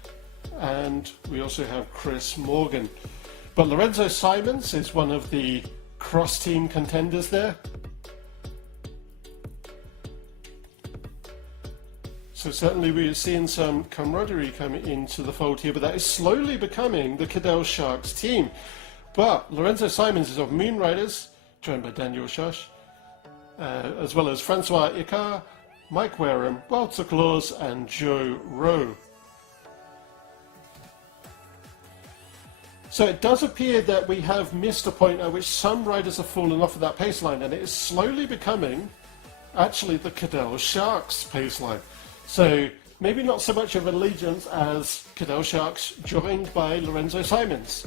and we also have Chris Morgan. But Lorenzo Simons is one of the cross-team contenders there. So certainly we're seeing some camaraderie coming into the fold here, but that is slowly becoming the Cadell Sharks team. But Lorenzo Simons is of Moon Riders, joined by Daniel Shush, as well as Francois Icard, Mike Wareham, Walter Claus, and Joe Rowe. So it does appear that we have missed a point at which some riders have fallen off of that pace line, and it is slowly becoming actually the Cadell Sharks pace line. So maybe not so much of allegiance as Cadell Sharks joined by Lorenzo Simons.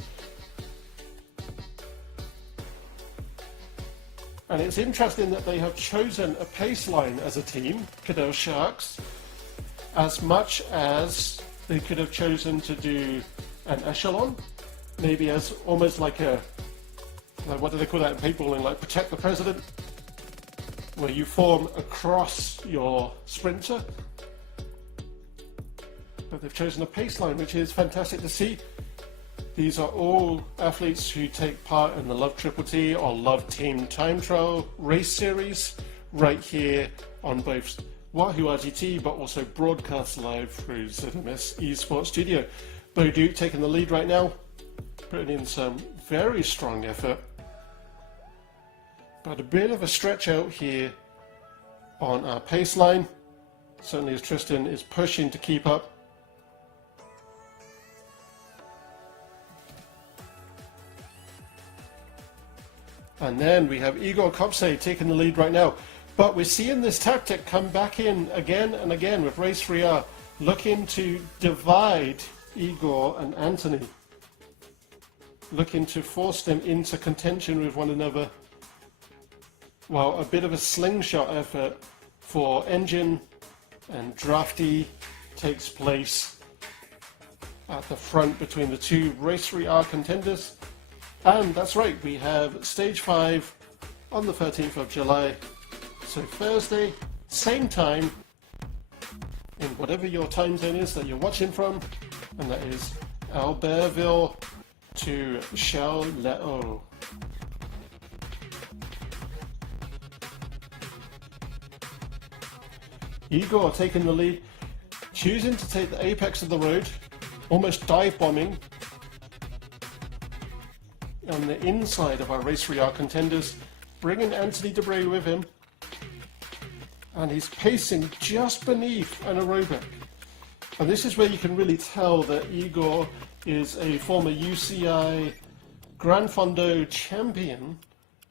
And it's interesting that they have chosen a pace line as a team, Cadell Sharks, as much as they could have chosen to do an echelon, maybe as almost like a, what do they call that in paintballing, like protect the president, where you form across your sprinter. But they've chosen a pace line, which is fantastic to see. These are all athletes who take part in the Love Triple T or Love Team Time Trial race series right here on both Wahoo RGT, but also broadcast live through ZMS Esports Studio. Bo Duke taking the lead right now, putting in some very strong effort. But a bit of a stretch out here on our pace line, certainly as Tristan is pushing to keep up. And then we have Igor Kopse taking the lead right now. But we're seeing this tactic come back in again and again with Race 3R, looking to divide Igor and Anthony, looking to force them into contention with one another. While a bit of a slingshot effort for Engine and Drafty takes place at the front between the two Race 3R contenders. And that's right, we have Stage 5 on the 13th of July. So Thursday, same time, in whatever your time zone is that you're watching from, and that is Albertville to Charlotte. Igor taking the lead, choosing to take the apex of the road, almost dive bombing on the inside of our Race 3R contenders, bringing Anthony Debray with him, and he's pacing just beneath an aerobic. And this is where you can really tell that Igor is a former UCI Gran Fondo champion,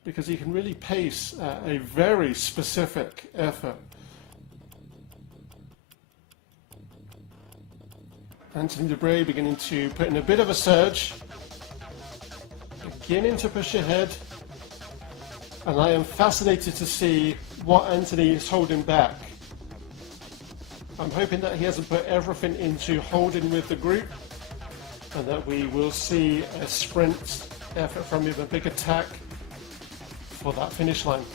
because he can really pace at a very specific effort. Anthony Debray beginning to put in a bit of a surge, beginning to push ahead, and I am fascinated to see what Anthony is holding back. I'm hoping that he hasn't put everything into holding with the group, and that we will see a sprint effort from him, a big attack for that finish line.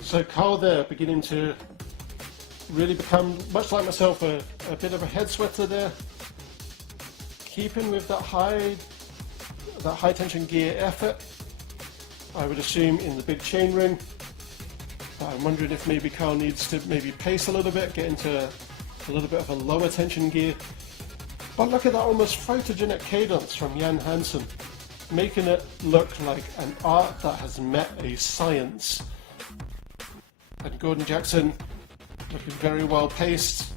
So Carl there beginning to really become, much like myself, a bit of a head sweater there, keeping with that high tension gear effort, I would assume, in the big chain ring. I'm wondering if maybe Carl needs to maybe pace a little bit, get into a little bit of a lower tension gear. But look at that almost photogenic cadence from Jan Hansen, making it look like an art that has met a science. And Gordon Jackson looking very well paced.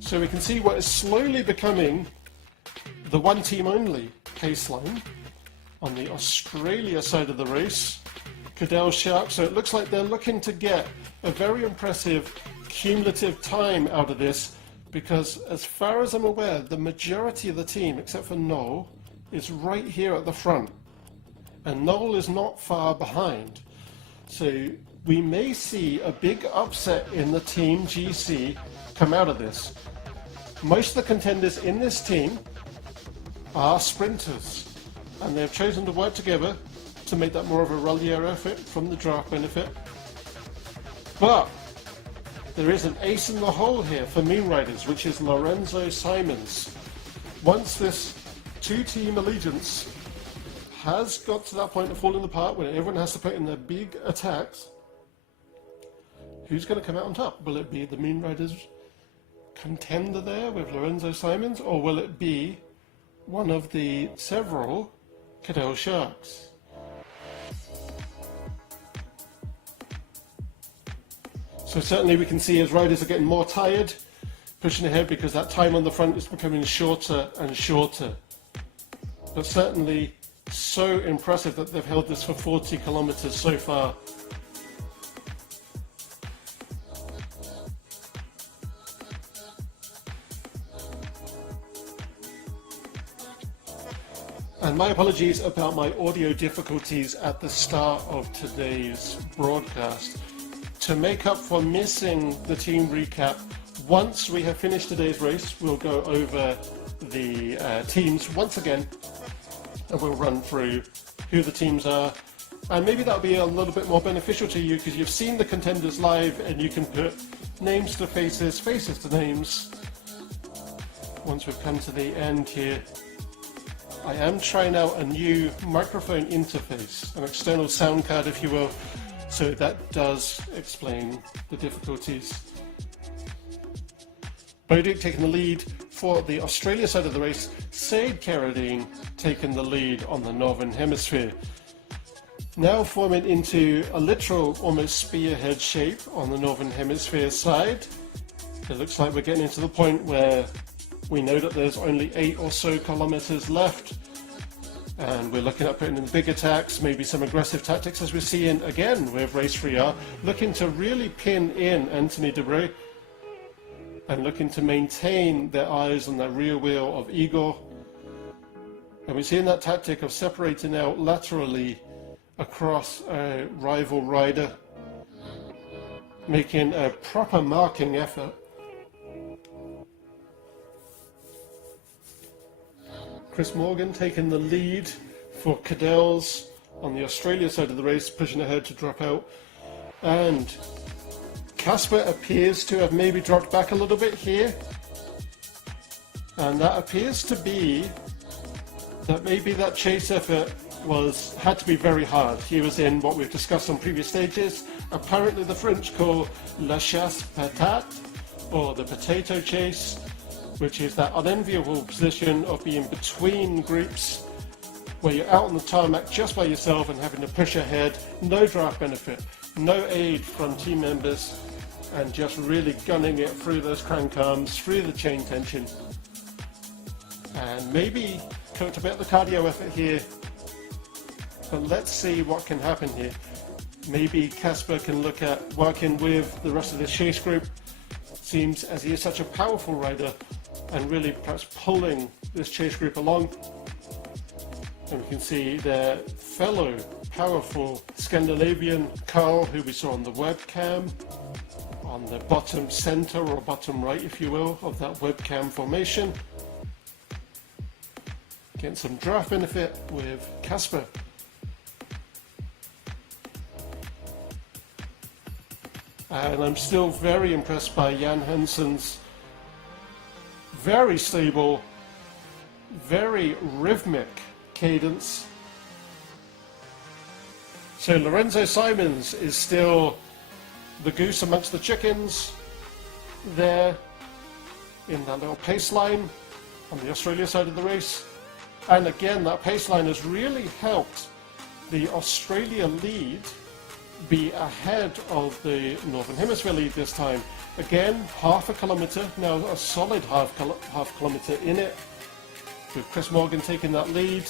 So we can see what is slowly becoming the one team only pace line on the Australia side of the race, Cadell Sharks. So it looks like they're looking to get a very impressive cumulative time out of this, because as far as I'm aware, the majority of the team, except for Noel, is right here at the front. And Noel is not far behind. So we may see a big upset in the Team GC come out of this. Most of the contenders in this team are sprinters, and they've chosen to work together to make that more of a rallier effort from the draft benefit. But there is an ace in the hole here for Moon Riders, which is Lorenzo Simons. once this two-team allegiance has got to that point of falling apart where everyone has to put in their big attacks, who's going to come out on top? Will it be the Moon Riders contender there with Lorenzo Simons, or will it be one of the several Cadell Sharks? So certainly we can see as riders are getting more tired, pushing ahead because that time on the front is becoming shorter and shorter. But certainly so impressive that they've held this for 40 kilometers so far. And my apologies about my audio difficulties at the start of today's broadcast. To make up for missing the team recap, once we have finished today's race, we'll go over the teams once again, and we'll run through who the teams are. And maybe that'll be a little bit more beneficial to you because you've seen the contenders live and you can put names to faces, faces to names. Once we've come to the end here, I am trying out a new microphone interface, an external sound card if you will, so that does explain the difficulties. Boduk taking the lead for the Australia side of the race, Said Carradine taking the lead on the Northern Hemisphere. Now forming into a literal almost spearhead shape on the Northern Hemisphere side. It looks like we're getting into the point where we know that there's only 8 or so kilometers left, and we're looking at putting in big attacks, maybe some aggressive tactics, as we're seeing again with Race 3R, looking to really pin in Anthony Debray and looking to maintain their eyes on that rear wheel of Igor. And we're seeing that tactic of separating out laterally across a rival rider, making a proper marking effort. Chris Morgan taking the lead for Cadells on the Australia side of the race, pushing ahead to drop out. And Casper appears to have maybe dropped back a little bit here. And that appears to be that maybe that chase effort had to be very hard. He was in what we've discussed on previous stages. Apparently the French call la chasse patate, or the potato chase, which is that unenviable position of being between groups where you're out on the tarmac just by yourself and having to push ahead, no draft benefit, no aid from team members, and just really gunning it through those crank arms, through the chain tension. And maybe cooked a bit of the cardio effort here, but let's see what can happen here. Maybe Casper can look at working with the rest of the chase group. Seems as he is such a powerful rider, and really perhaps pulling this chase group along. And we can see their fellow powerful Scandinavian Carl, who we saw on the webcam, on the bottom center or bottom right, if you will, of that webcam formation. Getting some draft benefit with Casper. And I'm still very impressed by Jan Hansen's very stable, very rhythmic cadence. So Lorenzo Simons is still the goose amongst the chickens there in that little pace line on the Australia side of the race. And again, that pace line has really helped the Australia lead be ahead of the Northern Hemisphere lead this time. Again, half a kilometre, now a solid half kilometre in it, with Chris Morgan taking that lead.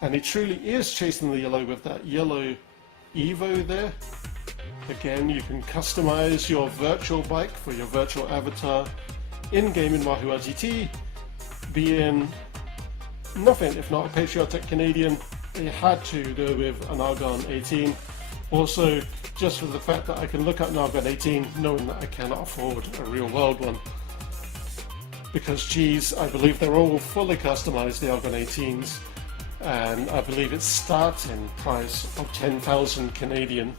And he truly is chasing the yellow with that yellow Evo there. Again, you can customize your virtual bike for your virtual avatar in-game in Wahoo RGT, being nothing if not a patriotic Canadian. They had to go with an Argon 18. Also, just for the fact that I can look at an Argon 18 knowing that I cannot afford a real world one. Because geez, I believe they're all fully customized, the Argon 18s. And I believe it's starting price of 10,000 Canadian.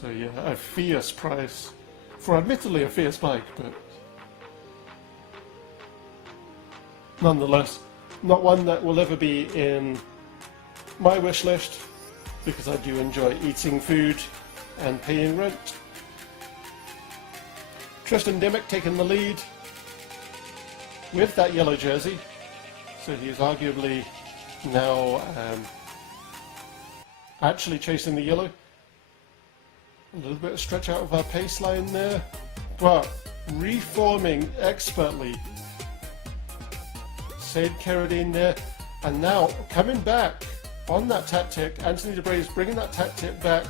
So yeah, a fierce price for admittedly a fierce bike, but nonetheless, not one that will ever be in my wish list, because I do enjoy eating food and paying rent. Tristan Dimmock taking the lead with that yellow jersey, so he's arguably now actually chasing the yellow. A little bit of stretch out of our pace line there, but reforming expertly. Said Carradine there, and now coming back on that tactic. Anthony Debray is bringing that tactic back,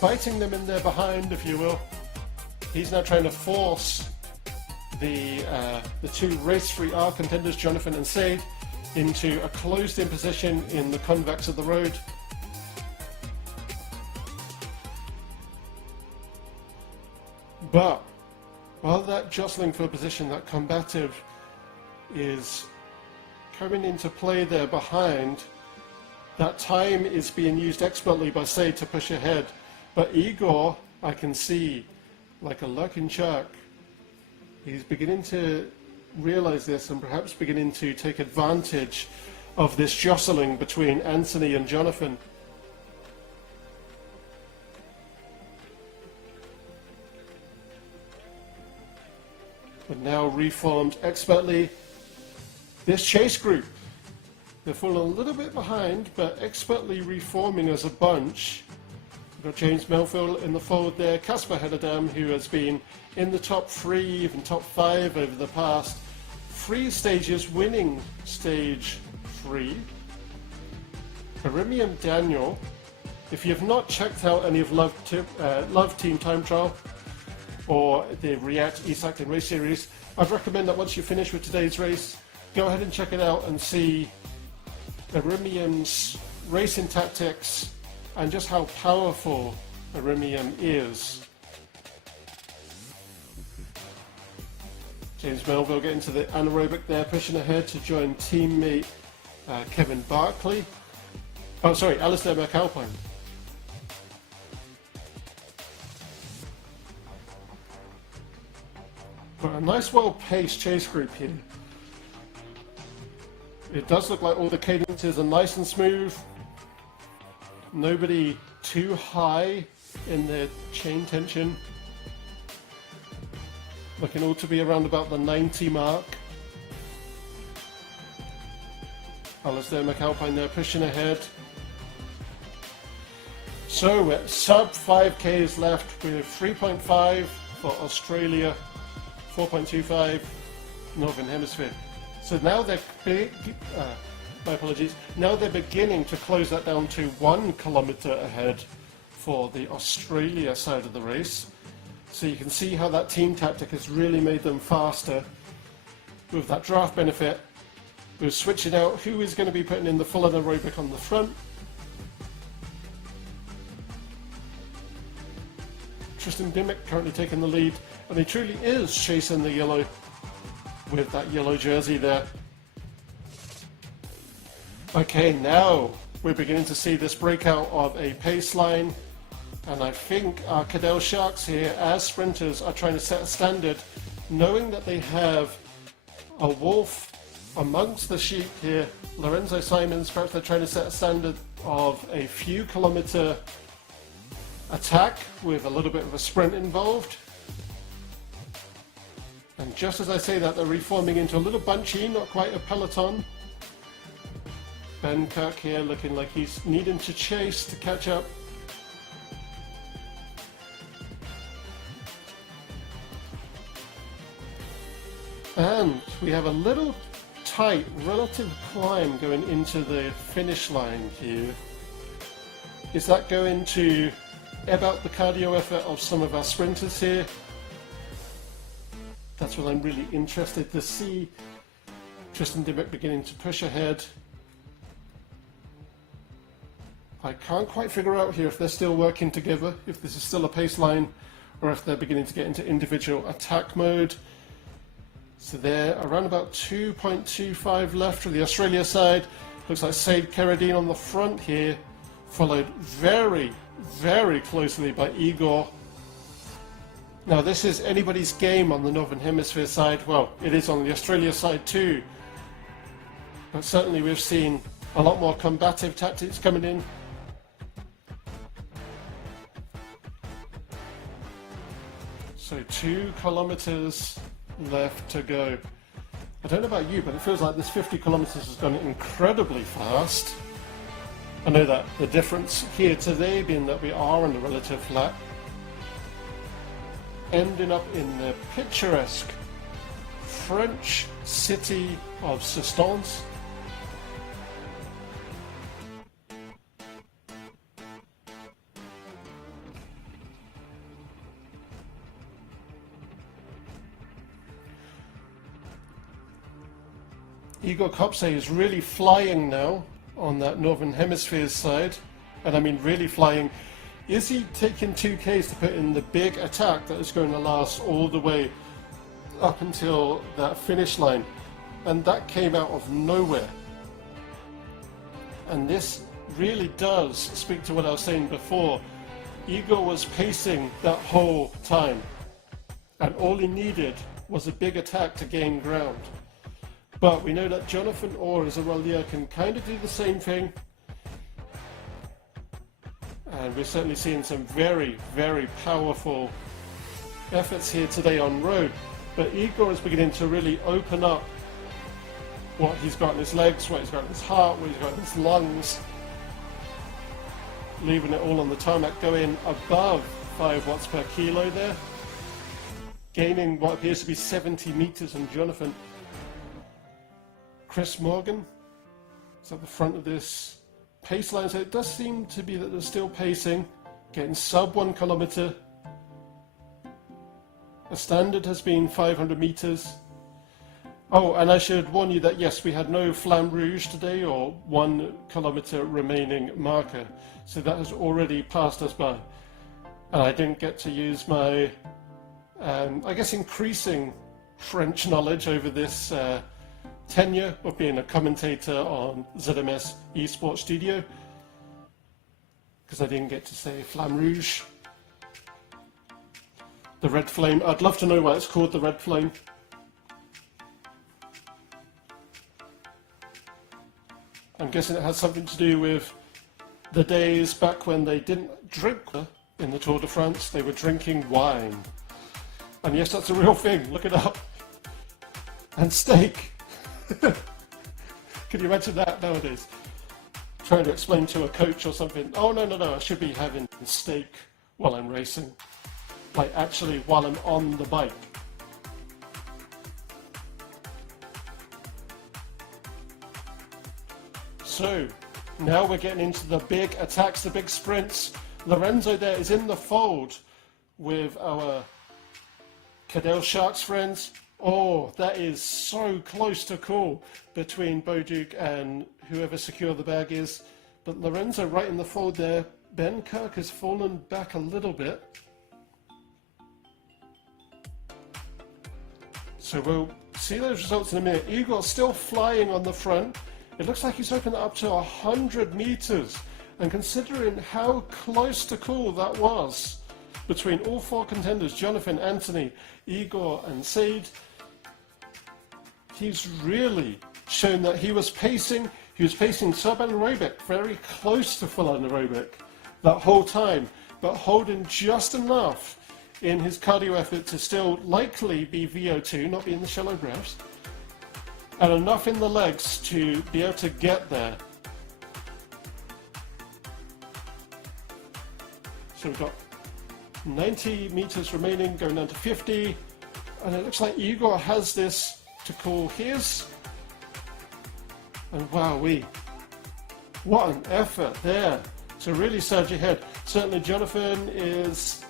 biting them in their behind, if you will. He's now trying to force the two race-free R contenders, Jonathan and Said, into a closed-in position in the convex of the road. But while that jostling for position, that combative, is coming into play there behind, that time is being used expertly by Said to push ahead. But Igor, I can see, like a lurking shark, he's beginning to realize this and perhaps beginning to take advantage of this jostling between Anthony and Jonathan. But now reformed expertly. This chase group, they're falling a little bit behind, but expertly reforming as a bunch. We've got James Melville in the fold there, Casper Hederdam, who has been in the top 3, even top 5 over the past 3 stages, winning stage 3. Erimium Daniel, if you've not checked out any of Love Team Time Trial or the React eCycling Race Series, I'd recommend that once you finish with today's race, go ahead and check it out and see Erimium's racing tactics and just how powerful Erimium is. James Melville getting to the anaerobic there, pushing ahead to join teammate Kevin Barkley. Oh, sorry, Alistair McAlpine. But a nice, well-paced chase group here. It does look like all the cadences are nice and smooth. Nobody too high in their chain tension. Looking all to be around about the 90 mark. Alistair McAlpine there pushing ahead. So at sub 5Ks left with 3.5 for Australia, 4.25 Northern Hemisphere. So now they're my apologies. Now they're beginning to close that down to 1 kilometer ahead for the Australia side of the race. So you can see how that team tactic has really made them faster with that draft benefit. We're switching out who is going to be putting in the full anaerobic on the front. Tristan Dimmock currently taking the lead, and he truly is chasing the yellow with that yellow jersey there. Okay, now we're beginning to see this breakout of a pace line, and I think our Cadel Sharks here, as sprinters, are trying to set a standard, knowing that they have a wolf amongst the sheep here. Lorenzo Simons, perhaps they're trying to set a standard of a few kilometer attack with a little bit of a sprint involved. And just as I say that, they're reforming into a little bunchy, not quite a peloton. Ben Kirk here looking like he's needing to chase to catch up. And we have a little tight relative climb going into the finish line here. Is that going to ebb out the cardio effort of some of our sprinters here? That's what I'm really interested to see. Tristan Dimmock beginning to push ahead. I can't quite figure out here if they're still working together, if this is still a pace line, or if they're beginning to get into individual attack mode. So they're around about 2.25 left for the Australia side. Looks like Said Carradine on the front here, followed very, very closely by Igor. Now this is anybody's game on the Northern Hemisphere side. Well, it is on the Australia side too. But certainly we've seen a lot more combative tactics coming in. So 2 kilometers left to go. I don't know about you, but it feels like this 50 kilometers has gone incredibly fast. I know that the difference here today being that we are on the relative flat, ending up in the picturesque French city of Sustance. Igor Kopse is really flying now on that Northern Hemisphere side, and I mean really flying. Is he taking 2Ks to put in the big attack that is going to last all the way up until that finish line? And that came out of nowhere. And this really does speak to what I was saying before. Igor was pacing that whole time, and all he needed was a big attack to gain ground. But we know that Jonathan Orr as a Rallier can kind of do the same thing. And we're certainly seeing some very, very powerful efforts here today on road. But Igor is beginning to really open up what he's got in his legs, what he's got in his heart, what he's got in his lungs. Leaving it all on the tarmac, going above 5 watts per kilo there. Gaining what appears to be 70 meters on Jonathan. Chris Morgan is at the front of this pace line, so it does seem to be that they're still pacing, getting sub 1 kilometer. The standard has been 500 meters. Oh, and I should warn you that yes, we had no Flamme Rouge today, or 1 kilometer remaining marker, so that has already passed us by. And I didn't get to use my, I guess, increasing French knowledge over this tenure of being a commentator on ZMS Esports Studio, because I didn't get to say Flamme Rouge. The Red Flame, I'd love to know why it's called the Red Flame. I'm guessing it has something to do with the days back when they didn't drink in the Tour de France, they were drinking wine. And yes, that's a real thing, look it up. And steak. Can you imagine that nowadays? Trying to explain to a coach or something, oh no, I should be having steak while I'm racing. Like actually while I'm on the bike. So, now we're getting into the big attacks, the big sprints. Lorenzo there is in the fold with our Cadel Sharks friends. Oh, that is so close to call between Boduc and whoever secure the bag is. But Lorenzo right in the fold there. Ben Kirk has fallen back a little bit. So we'll see those results in a minute. Igor still flying on the front. It looks like he's opened up to 100 meters. And considering how close to call that was between all 4 contenders, Jonathan, Anthony, Igor and Said, he's really shown that he was pacing sub-anaerobic, very close to full anaerobic that whole time, but holding just enough in his cardio effort to still likely be VO2, not be in the shallow breaths, and enough in the legs to be able to get there. So we've got 90 meters remaining, going down to 50, and it looks like Igor has this to call his. And wowee, what an effort there to really surge ahead. Certainly Jonathan is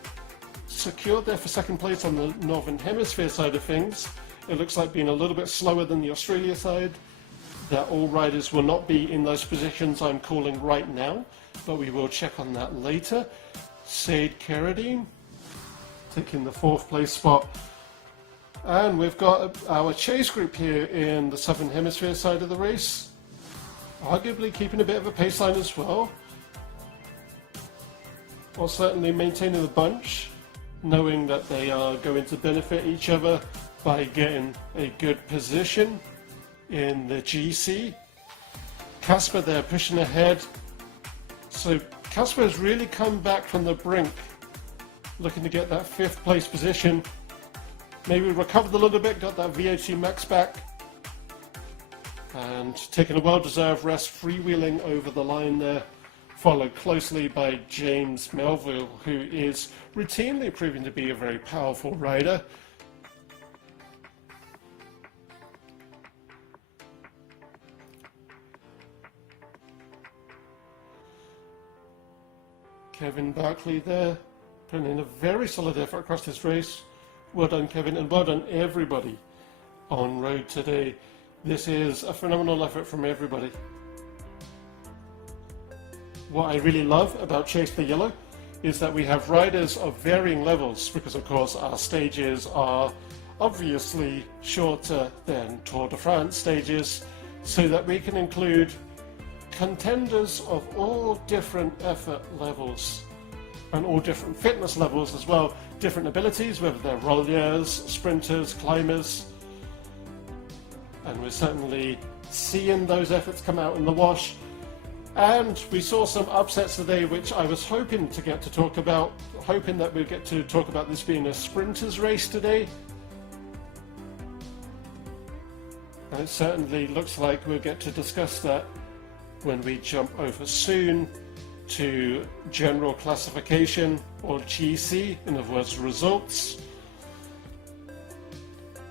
secured there for second place on the Northern Hemisphere side of things. It looks like being a little bit slower than the Australia side, that all riders will not be in those positions I'm calling right now, but we will check on that later. Said Carradine taking the 4th place spot. And we've got our chase group here in the Southern Hemisphere side of the race, arguably keeping a bit of a pace line as well. are certainly maintaining the bunch, knowing that they are going to benefit each other by getting a good position in the GC. Casper there pushing ahead. So Casper has really come back from the brink, looking to get that 5th place position. Maybe recovered a little bit, got that VO2 max back, and taking a well-deserved rest, freewheeling over the line there, followed closely by James Melville, who is routinely proving to be a very powerful rider. Kevin Barkley there, putting in a very solid effort across this race. Well done, Kevin, and well done everybody on road today. This is a phenomenal effort from everybody. What I really love about Chase the Yellow is that we have riders of varying levels, because of course our stages are obviously shorter than Tour de France stages, so that we can include contenders of all different effort levels and all different fitness levels as well, different abilities, whether they're rollers, sprinters, climbers, and we're certainly seeing those efforts come out in the wash. And we saw some upsets today, which I was hoping to get to talk about, hoping that we'd get to talk about this being a sprinters race today. And it certainly looks like we'll get to discuss that when we jump over soon to general classification, or GC, in other words results.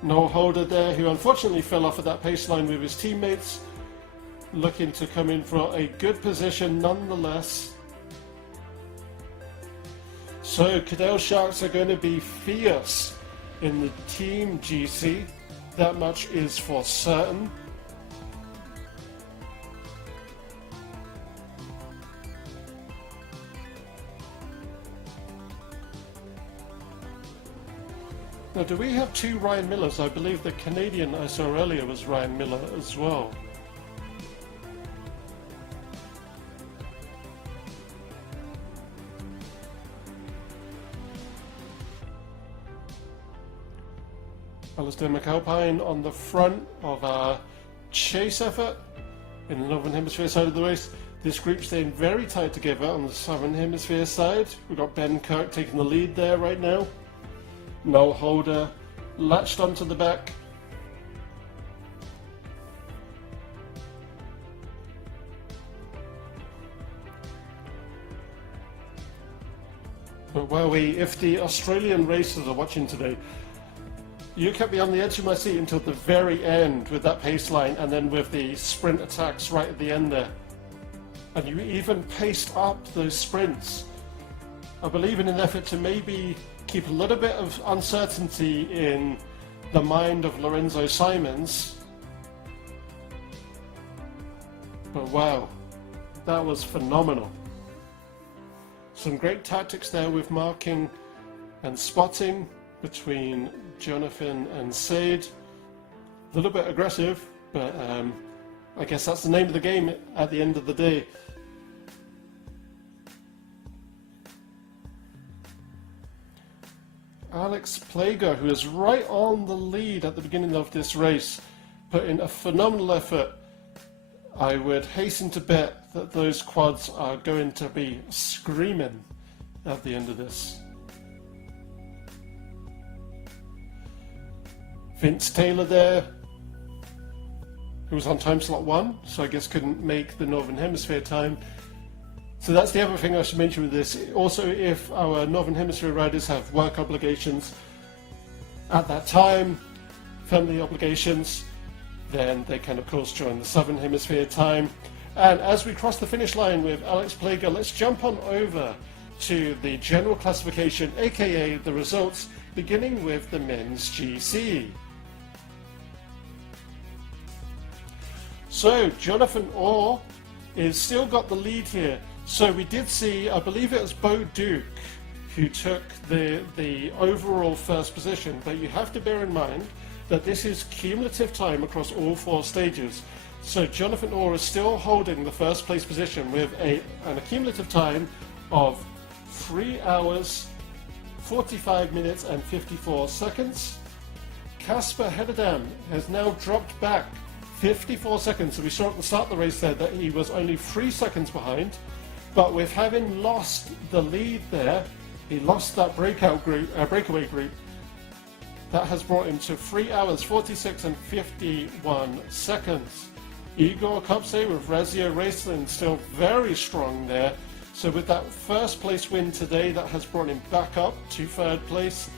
Noel Holder there, who unfortunately fell off at that pace line with his teammates, looking to come in for a good position nonetheless. So Cadel Sharks are going to be fierce in the team GC, that much is for certain. Now, do we have 2 Ryan Millers? I believe the Canadian I saw earlier was Ryan Miller as well. Alistair McAlpine on the front of our chase effort in the Northern Hemisphere side of the race. This group staying very tight together on the Southern Hemisphere side. We've got Ben Kirk taking the lead there right now. Noel Holder latched onto the back. But if the Australian racers are watching today, you kept me on the edge of my seat until the very end with that pace line, and then with the sprint attacks right at the end there. And you even paced up those sprints. I believe in an effort to maybe keep a little bit of uncertainty in the mind of Lorenzo Simons. But wow, that was phenomenal. Some great tactics there with marking and spotting between Jonathan and Said. A little bit aggressive, but I guess that's the name of the game at the end of the day. Alex Plager, who is right on the lead at the beginning of this race, put in a phenomenal effort. I would hasten to bet that those quads are going to be screaming at the end of this. Vince Taylor there, who was on time slot 1, so I guess couldn't make the Northern Hemisphere time. So that's the other thing I should mention with this. Also, if our Northern Hemisphere riders have work obligations at that time, family obligations, then they can of course join the Southern Hemisphere time. And as we cross the finish line with Alex Plager, let's jump on over to the general classification, aka the results, beginning with the men's GC. So Jonathan Orr is still got the lead here. So we did see, I believe it was Bo Duke who took the overall first position, but you have to bear in mind that this is cumulative time across all 4 stages. So Jonathan Orr is still holding the first place position with an accumulative time of 3 hours, 45 minutes and 54 seconds. Casper Hederdam has now dropped back 54 seconds. So we saw at the start of the race there that he was only 3 seconds behind, but with having lost the lead there, he lost that breakaway group. That has brought him to 3 hours, 46 and 51 seconds. Igor Kopse with Razio Racing still very strong there. So with that first place win today, that has brought him back up to third place.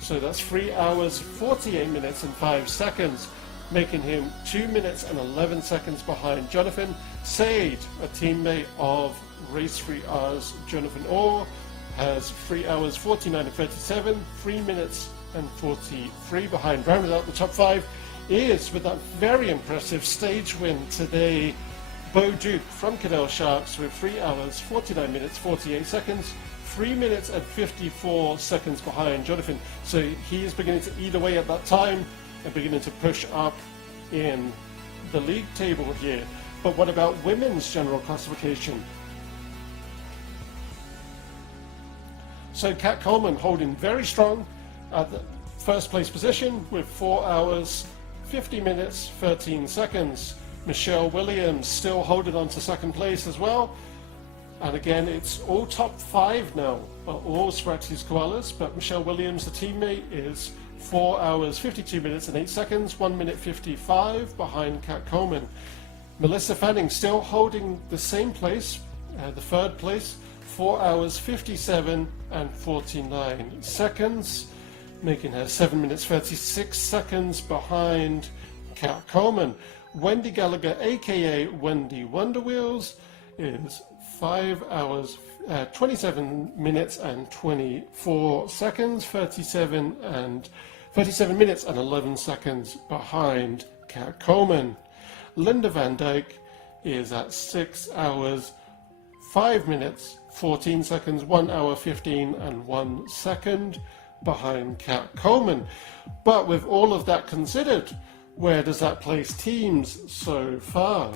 So that's 3 hours, 48 minutes and 5 seconds, making him 2 minutes and 11 seconds behind Jonathan Said, a teammate of Race 3R's Jonathan Orr, has 3 hours, 49 and 37, 3 minutes and 43 behind. Rounded out the top 5 is, with that very impressive stage win today, Bo Duke from Cadel Sharks with 3 hours, 49 minutes, 48 seconds, 3 minutes and 54 seconds behind Jonathan. So he is beginning to eat away at that time and beginning to push up in the league table here. But what about women's general classification? So Kat Coleman holding very strong at the first place position with 4 hours, 50 minutes, 13 seconds. Michelle Williams still holding on to second place as well. And again, it's all top 5 now, all Spraxis Koalas, but Michelle Williams, the teammate, is 4 hours, 52 minutes and 8 seconds, 1 minute 55 behind Kat Coleman. Melissa Fanning still holding the same place, the third place, 4 hours, 57 and 49 seconds, making her 7 minutes 36 seconds behind Kat Coleman. Wendy Gallagher, aka Wendy Wonderwheels, is 5 hours, 27 minutes and 24 seconds, 37 minutes and 11 seconds behind Kat Coleman. Linda Van Dyke is at 6 hours, 5 minutes, 14 seconds, 1 hour, 15 and 1 second behind Kat Coleman. But with all of that considered, where does that place teams so far?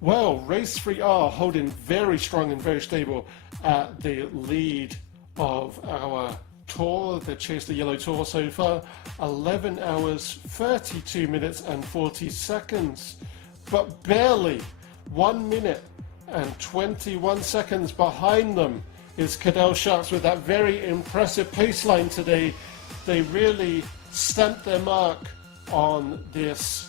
Well, Race 3R holding very strong and very stable at the lead of our tour, the Chase the Yellow Tour so far. 11 hours, 32 minutes and 40 seconds. But barely 1 minute and 21 seconds behind them is Cadel Sharks with that very impressive pace line today. They really stamped their mark on this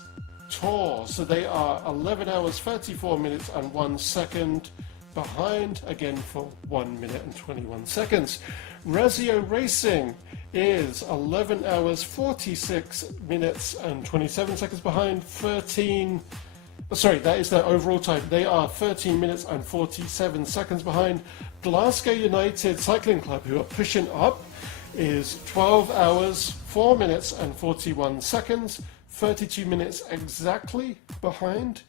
tour. So they are 11 hours, 34 minutes and 1 second behind, again for 1 minute and 21 seconds. Razio Racing is 11 hours, 46 minutes and 27 seconds behind, that is their overall time. They are 13 minutes and 47 seconds behind. Glasgow United Cycling Club, who are pushing up, is 12 hours, 4 minutes and 41 seconds, 32 minutes exactly behind.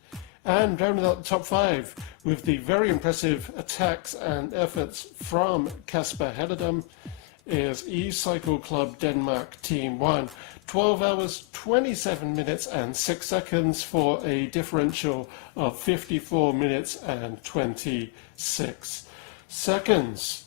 And rounding out the top 5 with the very impressive attacks and efforts from Casper Hederdam is E-Cycle Club Denmark Team 1. 12 hours, 27 minutes and 6 seconds for a differential of 54 minutes and 26 seconds.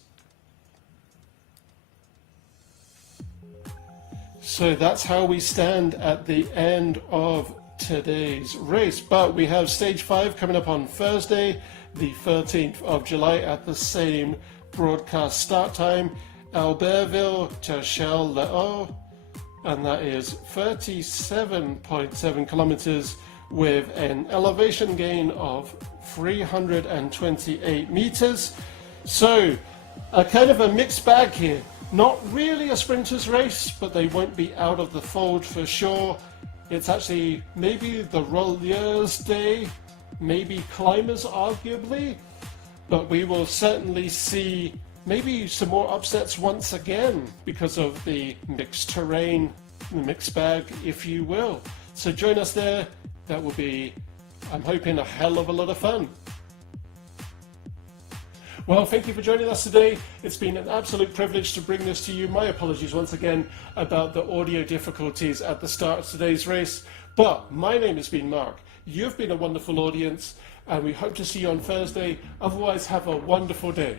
So that's how we stand at the end of today's race. But we have stage 5 coming up on Thursday, the 13th of July at the same broadcast start time. Albertville to Chelles-le-Haut, and that is 37.7 kilometers with an elevation gain of 328 meters. So a kind of a mixed bag here. Not really a sprinter's race, but they won't be out of the fold for sure. It's actually maybe the rollers day, maybe climbers arguably, but we will certainly see maybe some more upsets once again because of the mixed terrain, the mixed bag, if you will. So join us there. That will be, I'm hoping, a hell of a lot of fun. Well, thank you for joining us today. It's been an absolute privilege to bring this to you. My apologies once again about the audio difficulties at the start of today's race. But my name has been Mark. You've been a wonderful audience. and we hope to see you on Thursday. Otherwise, have a wonderful day.